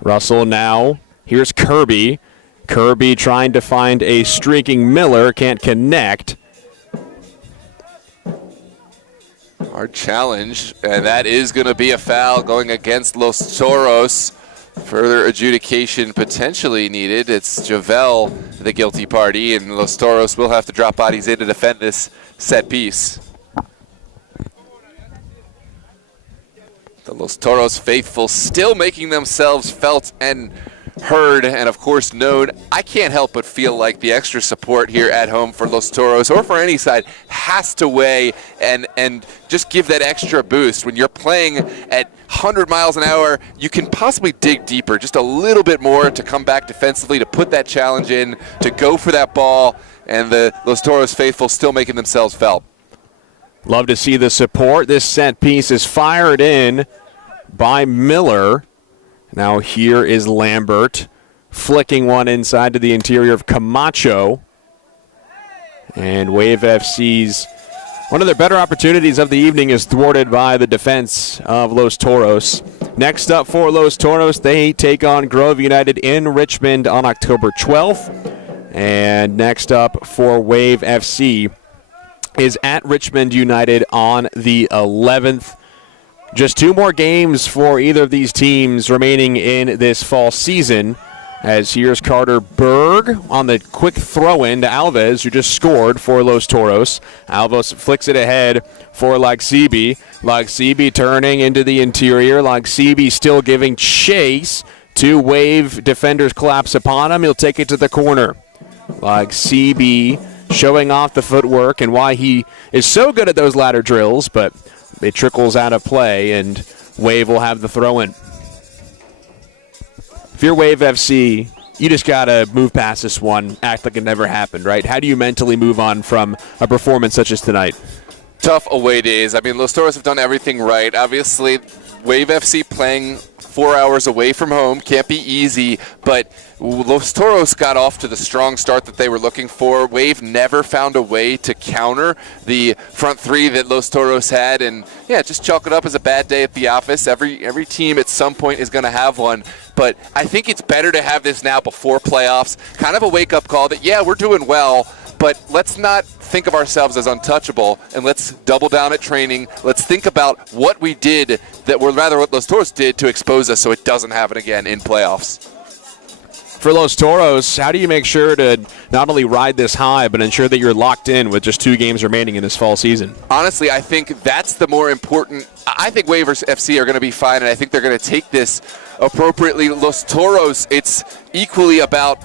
Russell now. Here's Kirby. Kirby trying to find a streaking Miller. Can't connect. Hard challenge, and that is going to be a foul going against Los Toros. Further adjudication potentially needed. It's Javel, the guilty party, and Los Toros will have to drop bodies in to defend this set piece. The Los Toros faithful still making themselves felt and heard and, of course, known, I can't help but feel like the extra support here at home for Los Toros or for any side has to weigh and just give that extra boost. When you're playing at 100 miles an hour, you can possibly dig deeper, just a little bit more to come back defensively, to put that challenge in, to go for that ball, and the Los Toros faithful still making themselves felt. Love to see the support. This set piece is fired in by Miller. Now here is Lambert flicking one inside to the interior of Camacho. And Wave FC's one of their better opportunities of the evening is thwarted by the defense of Los Toros. Next up for Los Toros, they take on Grove United in Richmond on October 12th. And next up for Wave FC is at Richmond United on the 11th. Just 2 more games for either of these teams remaining in this fall season. As here's Carter Berg on the quick throw-in to Alves, who just scored for Los Toros. Alves flicks it ahead for Lagsibi. Lagsibi turning into the interior. Lagsibi still giving chase. 2 Wave defenders collapse upon him. He'll take it to the corner. Lagsibi showing off the footwork and why he is so good at those ladder drills, but it trickles out of play, and Wave will have the throw-in. If you're Wave FC, you just got to move past this one, act like it never happened, right? How do you mentally move on from a performance such as tonight? Tough away days. I mean, Los Toros have done everything right. Obviously, Wave FC playing 4 hours away from home can't be easy, but Los Toros got off to the strong start that they were looking for. Wave never found a way to counter the front 3 that Los Toros had, and yeah, just chalk it up as a bad day at the office. Every team at some point is going to have one, but I think it's better to have this now before playoffs. Kind of a wake-up call that, yeah, we're doing well, but let's not think of ourselves as untouchable, and let's double down at training. Let's think about what we did, what Los Toros did to expose us so it doesn't happen again in playoffs. For Los Toros, how do you make sure to not only ride this high, but ensure that you're locked in with just 2 games remaining in this fall season? Honestly, I think that's the more important. I think Wavers FC are going to be fine, and I think they're going to take this appropriately. Los Toros, it's equally about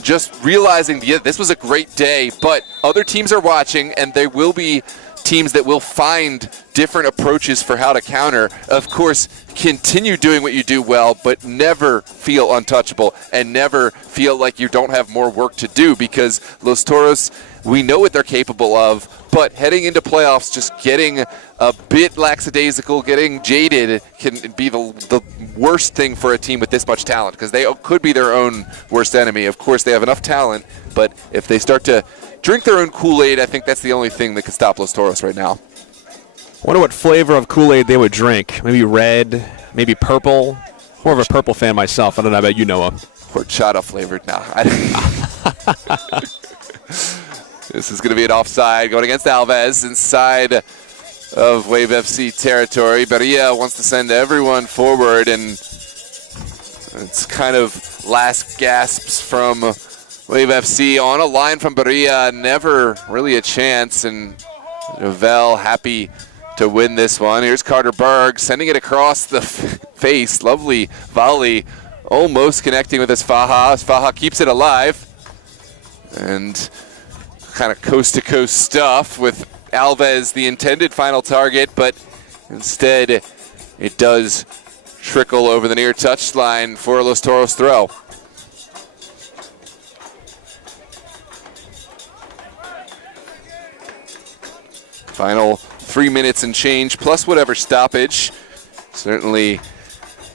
just realizing, yeah, this was a great day, but other teams are watching, and there will be teams that will find different approaches for how to counter. Of course, continue doing what you do well, but never feel untouchable and never feel like you don't have more work to do, because Los Toros, we know what they're capable of, but heading into playoffs, just getting a bit lackadaisical, getting jaded can be the worst thing for a team with this much talent, because they could be their own worst enemy. Of course, they have enough talent, but if they start to drink their own Kool-Aid, I think that's the only thing that can stop Los Toros right now. I wonder what flavor of Kool-Aid they would drink. Maybe red, maybe purple. More of a purple fan myself. I don't know about you, Noah. Horchata flavored now. This is going to be an offside going against Alves inside of Wave FC territory. Beria wants to send everyone forward, and it's kind of last gasps from Wave FC on a line from Beria. Never really a chance, and Novell happy to win this one. Here's Carter Berg sending it across the face. Lovely volley, almost connecting with his Faja. Faja keeps it alive. And kind of coast-to-coast stuff with Alves, the intended final target, but instead it does trickle over the near touchline for Los Toros' throw. Final 3 minutes and change, plus whatever stoppage. Certainly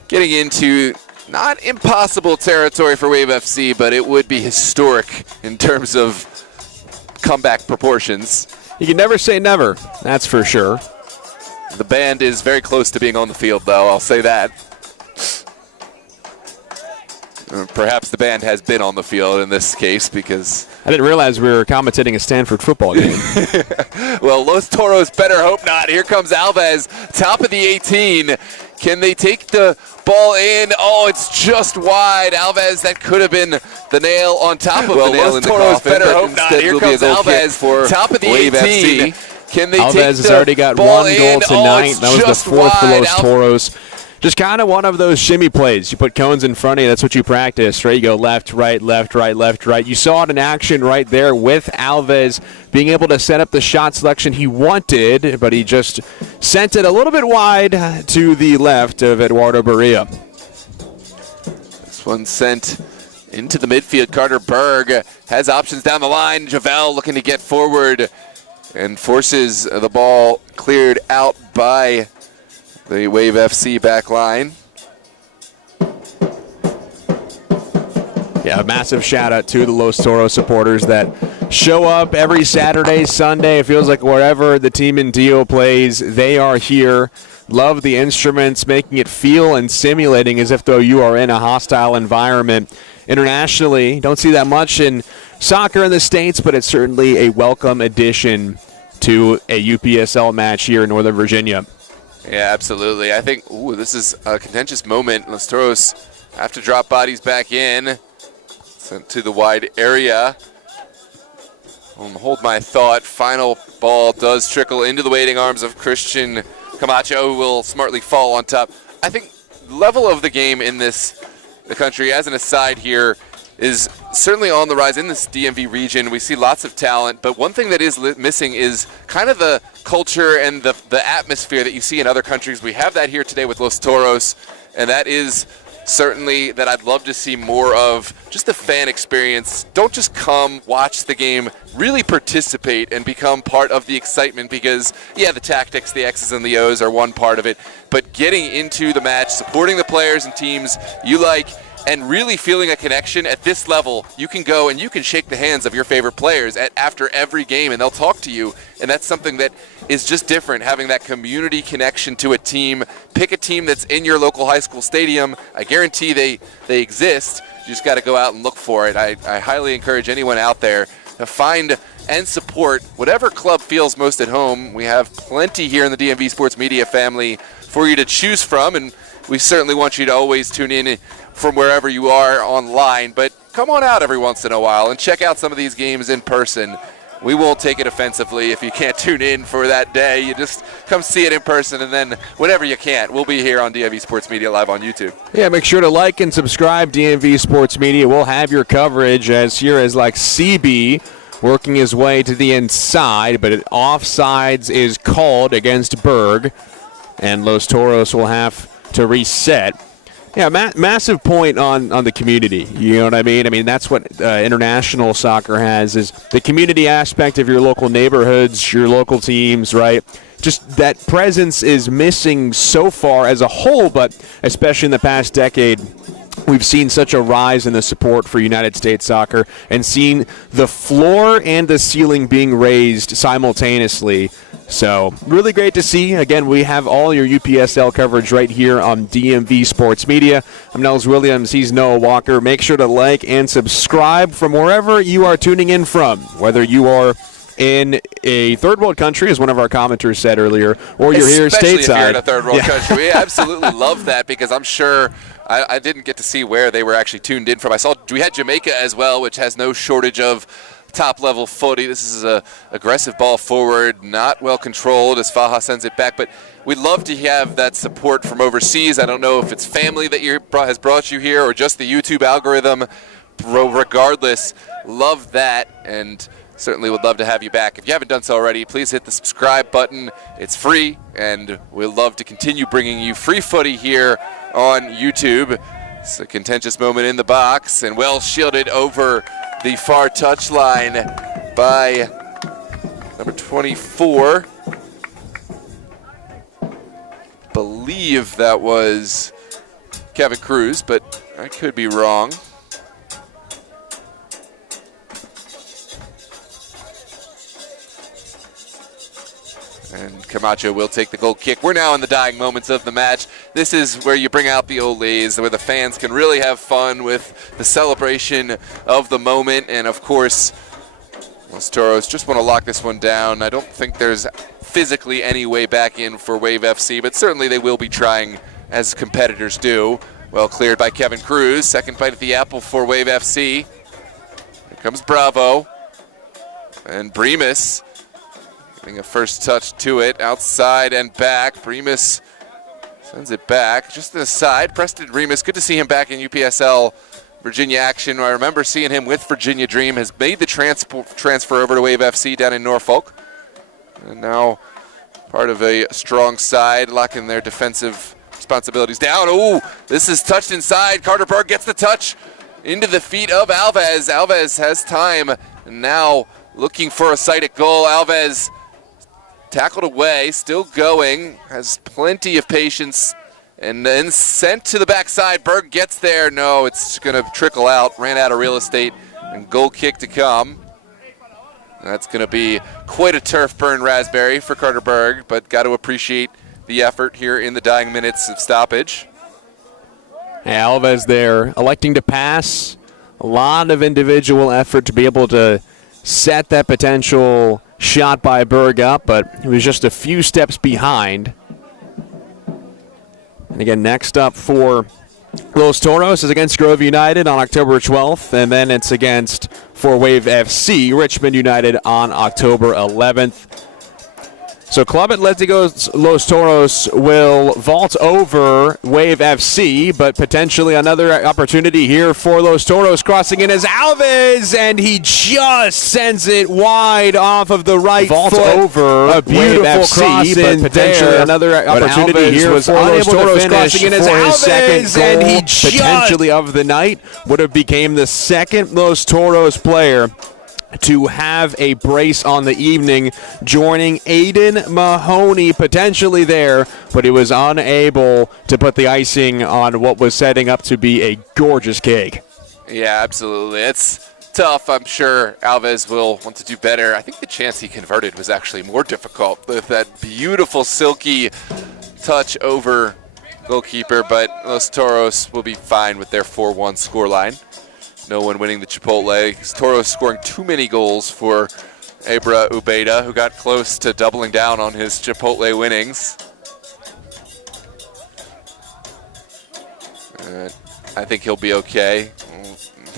getting into not impossible territory for Wave FC, but it would be historic in terms of comeback proportions. You can never say never, that's for sure. The band is very close to being on the field, though, I'll say that. Perhaps the band has been on the field in this case, because I didn't realize we were commentating a Stanford football game. Well, Los Toros better hope not. Here comes Alves, top of the 18. Can they take the ball in? Oh, it's just wide. Alves, that could have been the nail on top of the nail in the coffin. Better hope not. Here comes Alves, for top of the 18. Can they Alves take has already got 1 goal tonight. That was the 4th for Los Toros. just kind of one of those shimmy plays. You put cones in front of you. That's what you practice, right? You go left, right, left, right, left, right. You saw it in action right there with Alves being able to set up the shot selection he wanted, but he just sent it a little bit wide to the left of Eduardo Barria. This one sent into the midfield. Carter Berg has options down the line. Javel looking to get forward and forces the ball cleared out by the Wave FC back line. Yeah, a massive shout out to the Los Toros supporters that show up every Saturday, Sunday. It feels like wherever the team in Dio plays, they are here. Love the instruments, making it feel and simulating as if though you are in a hostile environment. Internationally, don't see that much in soccer in the States, but it's certainly a welcome addition to a UPSL match here in Northern Virginia. Yeah, absolutely. I think this is a contentious moment. Los Toros have to drop bodies back in. Sent to the wide area. Hold my thought. Final ball does trickle into the waiting arms of Christian Camacho, who will smartly fall on top. I think the level of the game in the country, as an aside here, is certainly on the rise in this DMV region. We see lots of talent, but one thing that is missing is kind of the culture and the atmosphere that you see in other countries. We have that here today with Los Toros, and that is certainly that I'd love to see more of. Just the fan experience. Don't just come, watch the game, really participate and become part of the excitement, because, yeah, the tactics, the X's and the O's are one part of it, but getting into the match, supporting the players and teams you like, and really feeling a connection at this level. You can go and you can shake the hands of your favorite players after every game, and they'll talk to you, and that's something that is just different, having that community connection to a team. Pick a team that's in your local high school stadium. I guarantee they exist. You just got to go out and look for it. I highly encourage anyone out there to find and support whatever club feels most at home. We have plenty here in the DMV Sports Media family for you to choose from, and we certainly want you to always tune in from wherever you are online, but come on out every once in a while and check out some of these games in person. We won't take it offensively if you can't tune in for that day. You just come see it in person, and then whenever you can't, we'll be here on DMV Sports Media live on YouTube. Yeah, make sure to like and subscribe DMV Sports Media. We'll have your coverage as here as like CB working his way to the inside, but offsides is called against Berg, and Los Toros will have to reset. Yeah, massive point on the community. You know what I mean? I mean, that's what international soccer has, is the community aspect of your local neighborhoods, your local teams, right? Just that presence is missing so far as a whole, but especially in the past decade, we've seen such a rise in the support for United States soccer and seen the floor and the ceiling being raised simultaneously. So really great to see. Again, we have all your UPSL coverage right here on DMV Sports Media. I'm Nels Williams. He's Noah Walker. Make sure to like and subscribe from wherever you are tuning in from, whether you are in a third world country, as one of our commenters said earlier, or you're here stateside. Especially if you're in a third world country. We absolutely love that, because I'm sure I didn't get to see where they were actually tuned in from. We had Jamaica as well, which has no shortage of top-level footy. This is a aggressive ball forward, not well controlled as Faja sends it back. But we'd love to have that support from overseas. I don't know if it's family that has brought you here or just the YouTube algorithm. Regardless, love that, and certainly would love to have you back. If you haven't done so already, please hit the subscribe button. It's free, and we'd love to continue bringing you free footy here on YouTube. It's a contentious moment in the box, and well shielded over the far touchline by number 24. Believe that was Kevin Cruz, but I could be wrong. And Camacho will take the goal kick. We're now in the dying moments of the match. This is where you bring out the Olays, where the fans can really have fun with the celebration of the moment. And, of course, Los Toros just want to lock this one down. I don't think there's physically any way back in for Wave FC, but certainly they will be trying, as competitors do. Well cleared by Kevin Cruz. Second bite at the apple for Wave FC. Here comes Bravo. And Bremus getting a first touch to it, outside and back. Bremus Sends it back just to the side. Preston Remus, good to see him back in UPSL Virginia action. I remember seeing him with Virginia Dream, has made the transfer over to Wave FC down in Norfolk. And now part of a strong side, locking their defensive responsibilities down. Ooh, this is touched inside. Carter Berg gets the touch into the feet of Alves. Alves has time, and now looking for a sight at goal. Alves tackled away, still going, has plenty of patience, and then sent to the backside. Berg gets there. No, it's going to trickle out. Ran out of real estate, and goal kick to come. That's going to be quite a turf burn raspberry for Carter Berg, but got to appreciate the effort here in the dying minutes of stoppage. Alves there electing to pass. A lot of individual effort to be able to set that potential shot by Berg up, but he was just a few steps behind. And again, next up for Los Toros is against Grove United on October 12th, and then it's against for Wave FC Richmond United on October 11th. So Club Atlético Los Toros will vault over Wave FC, but potentially another opportunity here for Los Toros. Crossing in as Alves, and he just sends it wide off of the right foot. Over a beautiful Wave FC, cross but potentially there. Another opportunity here for Los Toros. Crossing in as Alves, and he potentially of the night would have became the second Los Toros player to have a brace on the evening, joining Aiden Mahoney potentially there, but he was unable to put the icing on what was setting up to be a gorgeous cake. Yeah, absolutely. It's tough. I'm sure Alves will want to do better. I think the chance he converted was actually more difficult with that beautiful silky touch over goalkeeper, but Los Toros will be fine with their 4-1 scoreline. No one winning the Chipotle. Toros scoring too many goals for Abra Ubeda, who got close to doubling down on his Chipotle winnings. I think he'll be okay.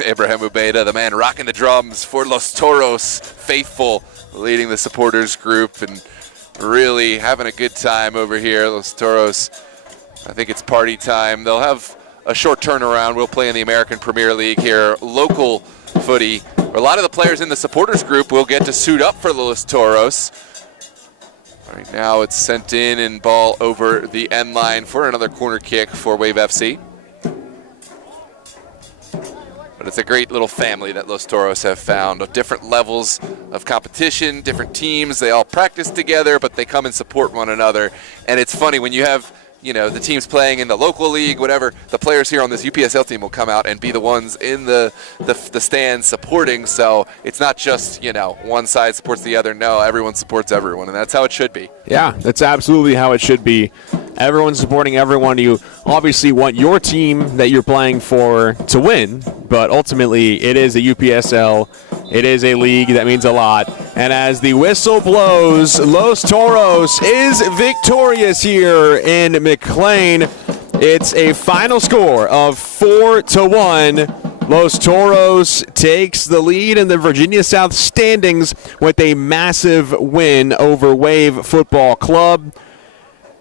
Abraham Ubeda, the man rocking the drums for Los Toros, faithful, leading the supporters group and really having a good time over here. Los Toros, I think it's party time. They'll have a short turnaround. We'll play in the American Premier League here, local footy. A lot of the players in the supporters group will get to suit up for Los Toros. Right now it's sent in and ball over the end line for another corner kick for Wave FC. But it's a great little family that Los Toros have found of different levels of competition, different teams. They all practice together, but they come and support one another. And it's funny when you have the teams playing in the local league, whatever, the players here on this UPSL team will come out and be the ones in the stands supporting. So it's not just, one side supports the other. No, everyone supports everyone, and that's how it should be. Yeah, that's absolutely how it should be. Everyone's supporting everyone. You obviously want your team that you're playing for to win, but ultimately it is a UPSL. It is a league that means a lot. And as the whistle blows, Los Toros is victorious here in McLean. It's a final score of 4-1. Los Toros takes the lead in the Virginia South standings with a massive win over Wave Football Club.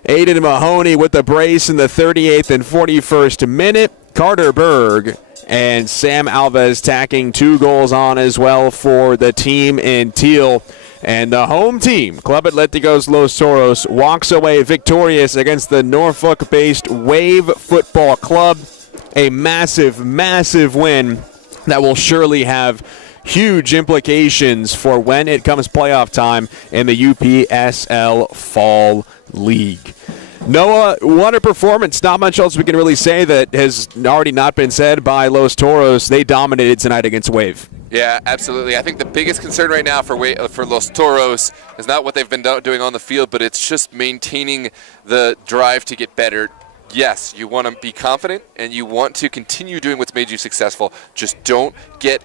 Aiden Mahoney with the brace in the 38th and 41st minute. Carter Berg and Sam Alves tacking 2 goals on as well for the team in teal. And the home team, Club Atlético Los Toros, walks away victorious against the Norfolk-based Wave Football Club. A massive, massive win that will surely have huge implications for when it comes playoff time in the UPSL Fall League. Noah, what a performance. Not much else we can really say that has already not been said by Los Toros. They dominated tonight against Wave. Yeah, absolutely. I think the biggest concern right now for Los Toros is not what they've been doing on the field, but it's just maintaining the drive to get better. Yes, you want to be confident and you want to continue doing what's made you successful. Just don't get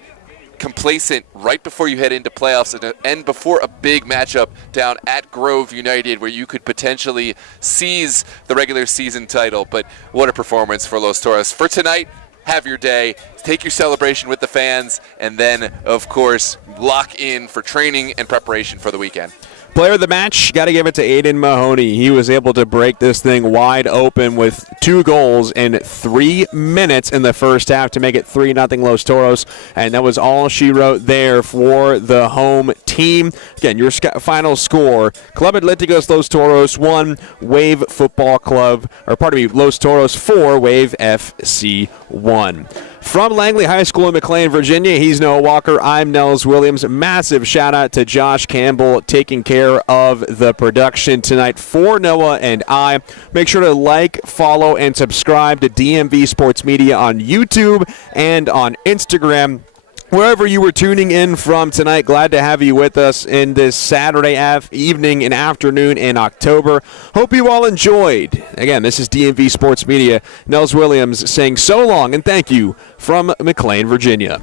complacent right before you head into playoffs and before a big matchup down at Grove United where you could potentially seize the regular season title. But what a performance for Los Toros. For tonight, have your day, take your celebration with the fans, and then, of course, lock in for training and preparation for the weekend. Player of the match, got to give it to Aiden Mahoney. He was able to break this thing wide open with 2 goals in 3 minutes in the first half to make it 3-0 Los Toros, and that was all she wrote there for the home team. Again, your final score, Club Atléticos Los Toros 1, Wave Football Club, Los Toros 4, Wave FC 1. From Langley High School in McLean, Virginia, he's Noah Walker. I'm Nels Williams. Massive shout out to Josh Campbell taking care of the production tonight for Noah and I. Make sure to like, follow, and subscribe to DMV Sports Media on YouTube and on Instagram. Wherever you were tuning in from tonight, glad to have you with us in this Saturday evening and afternoon in October. Hope you all enjoyed. Again, this is DMV Sports Media. Nels Williams saying so long and thank you from McLean, Virginia.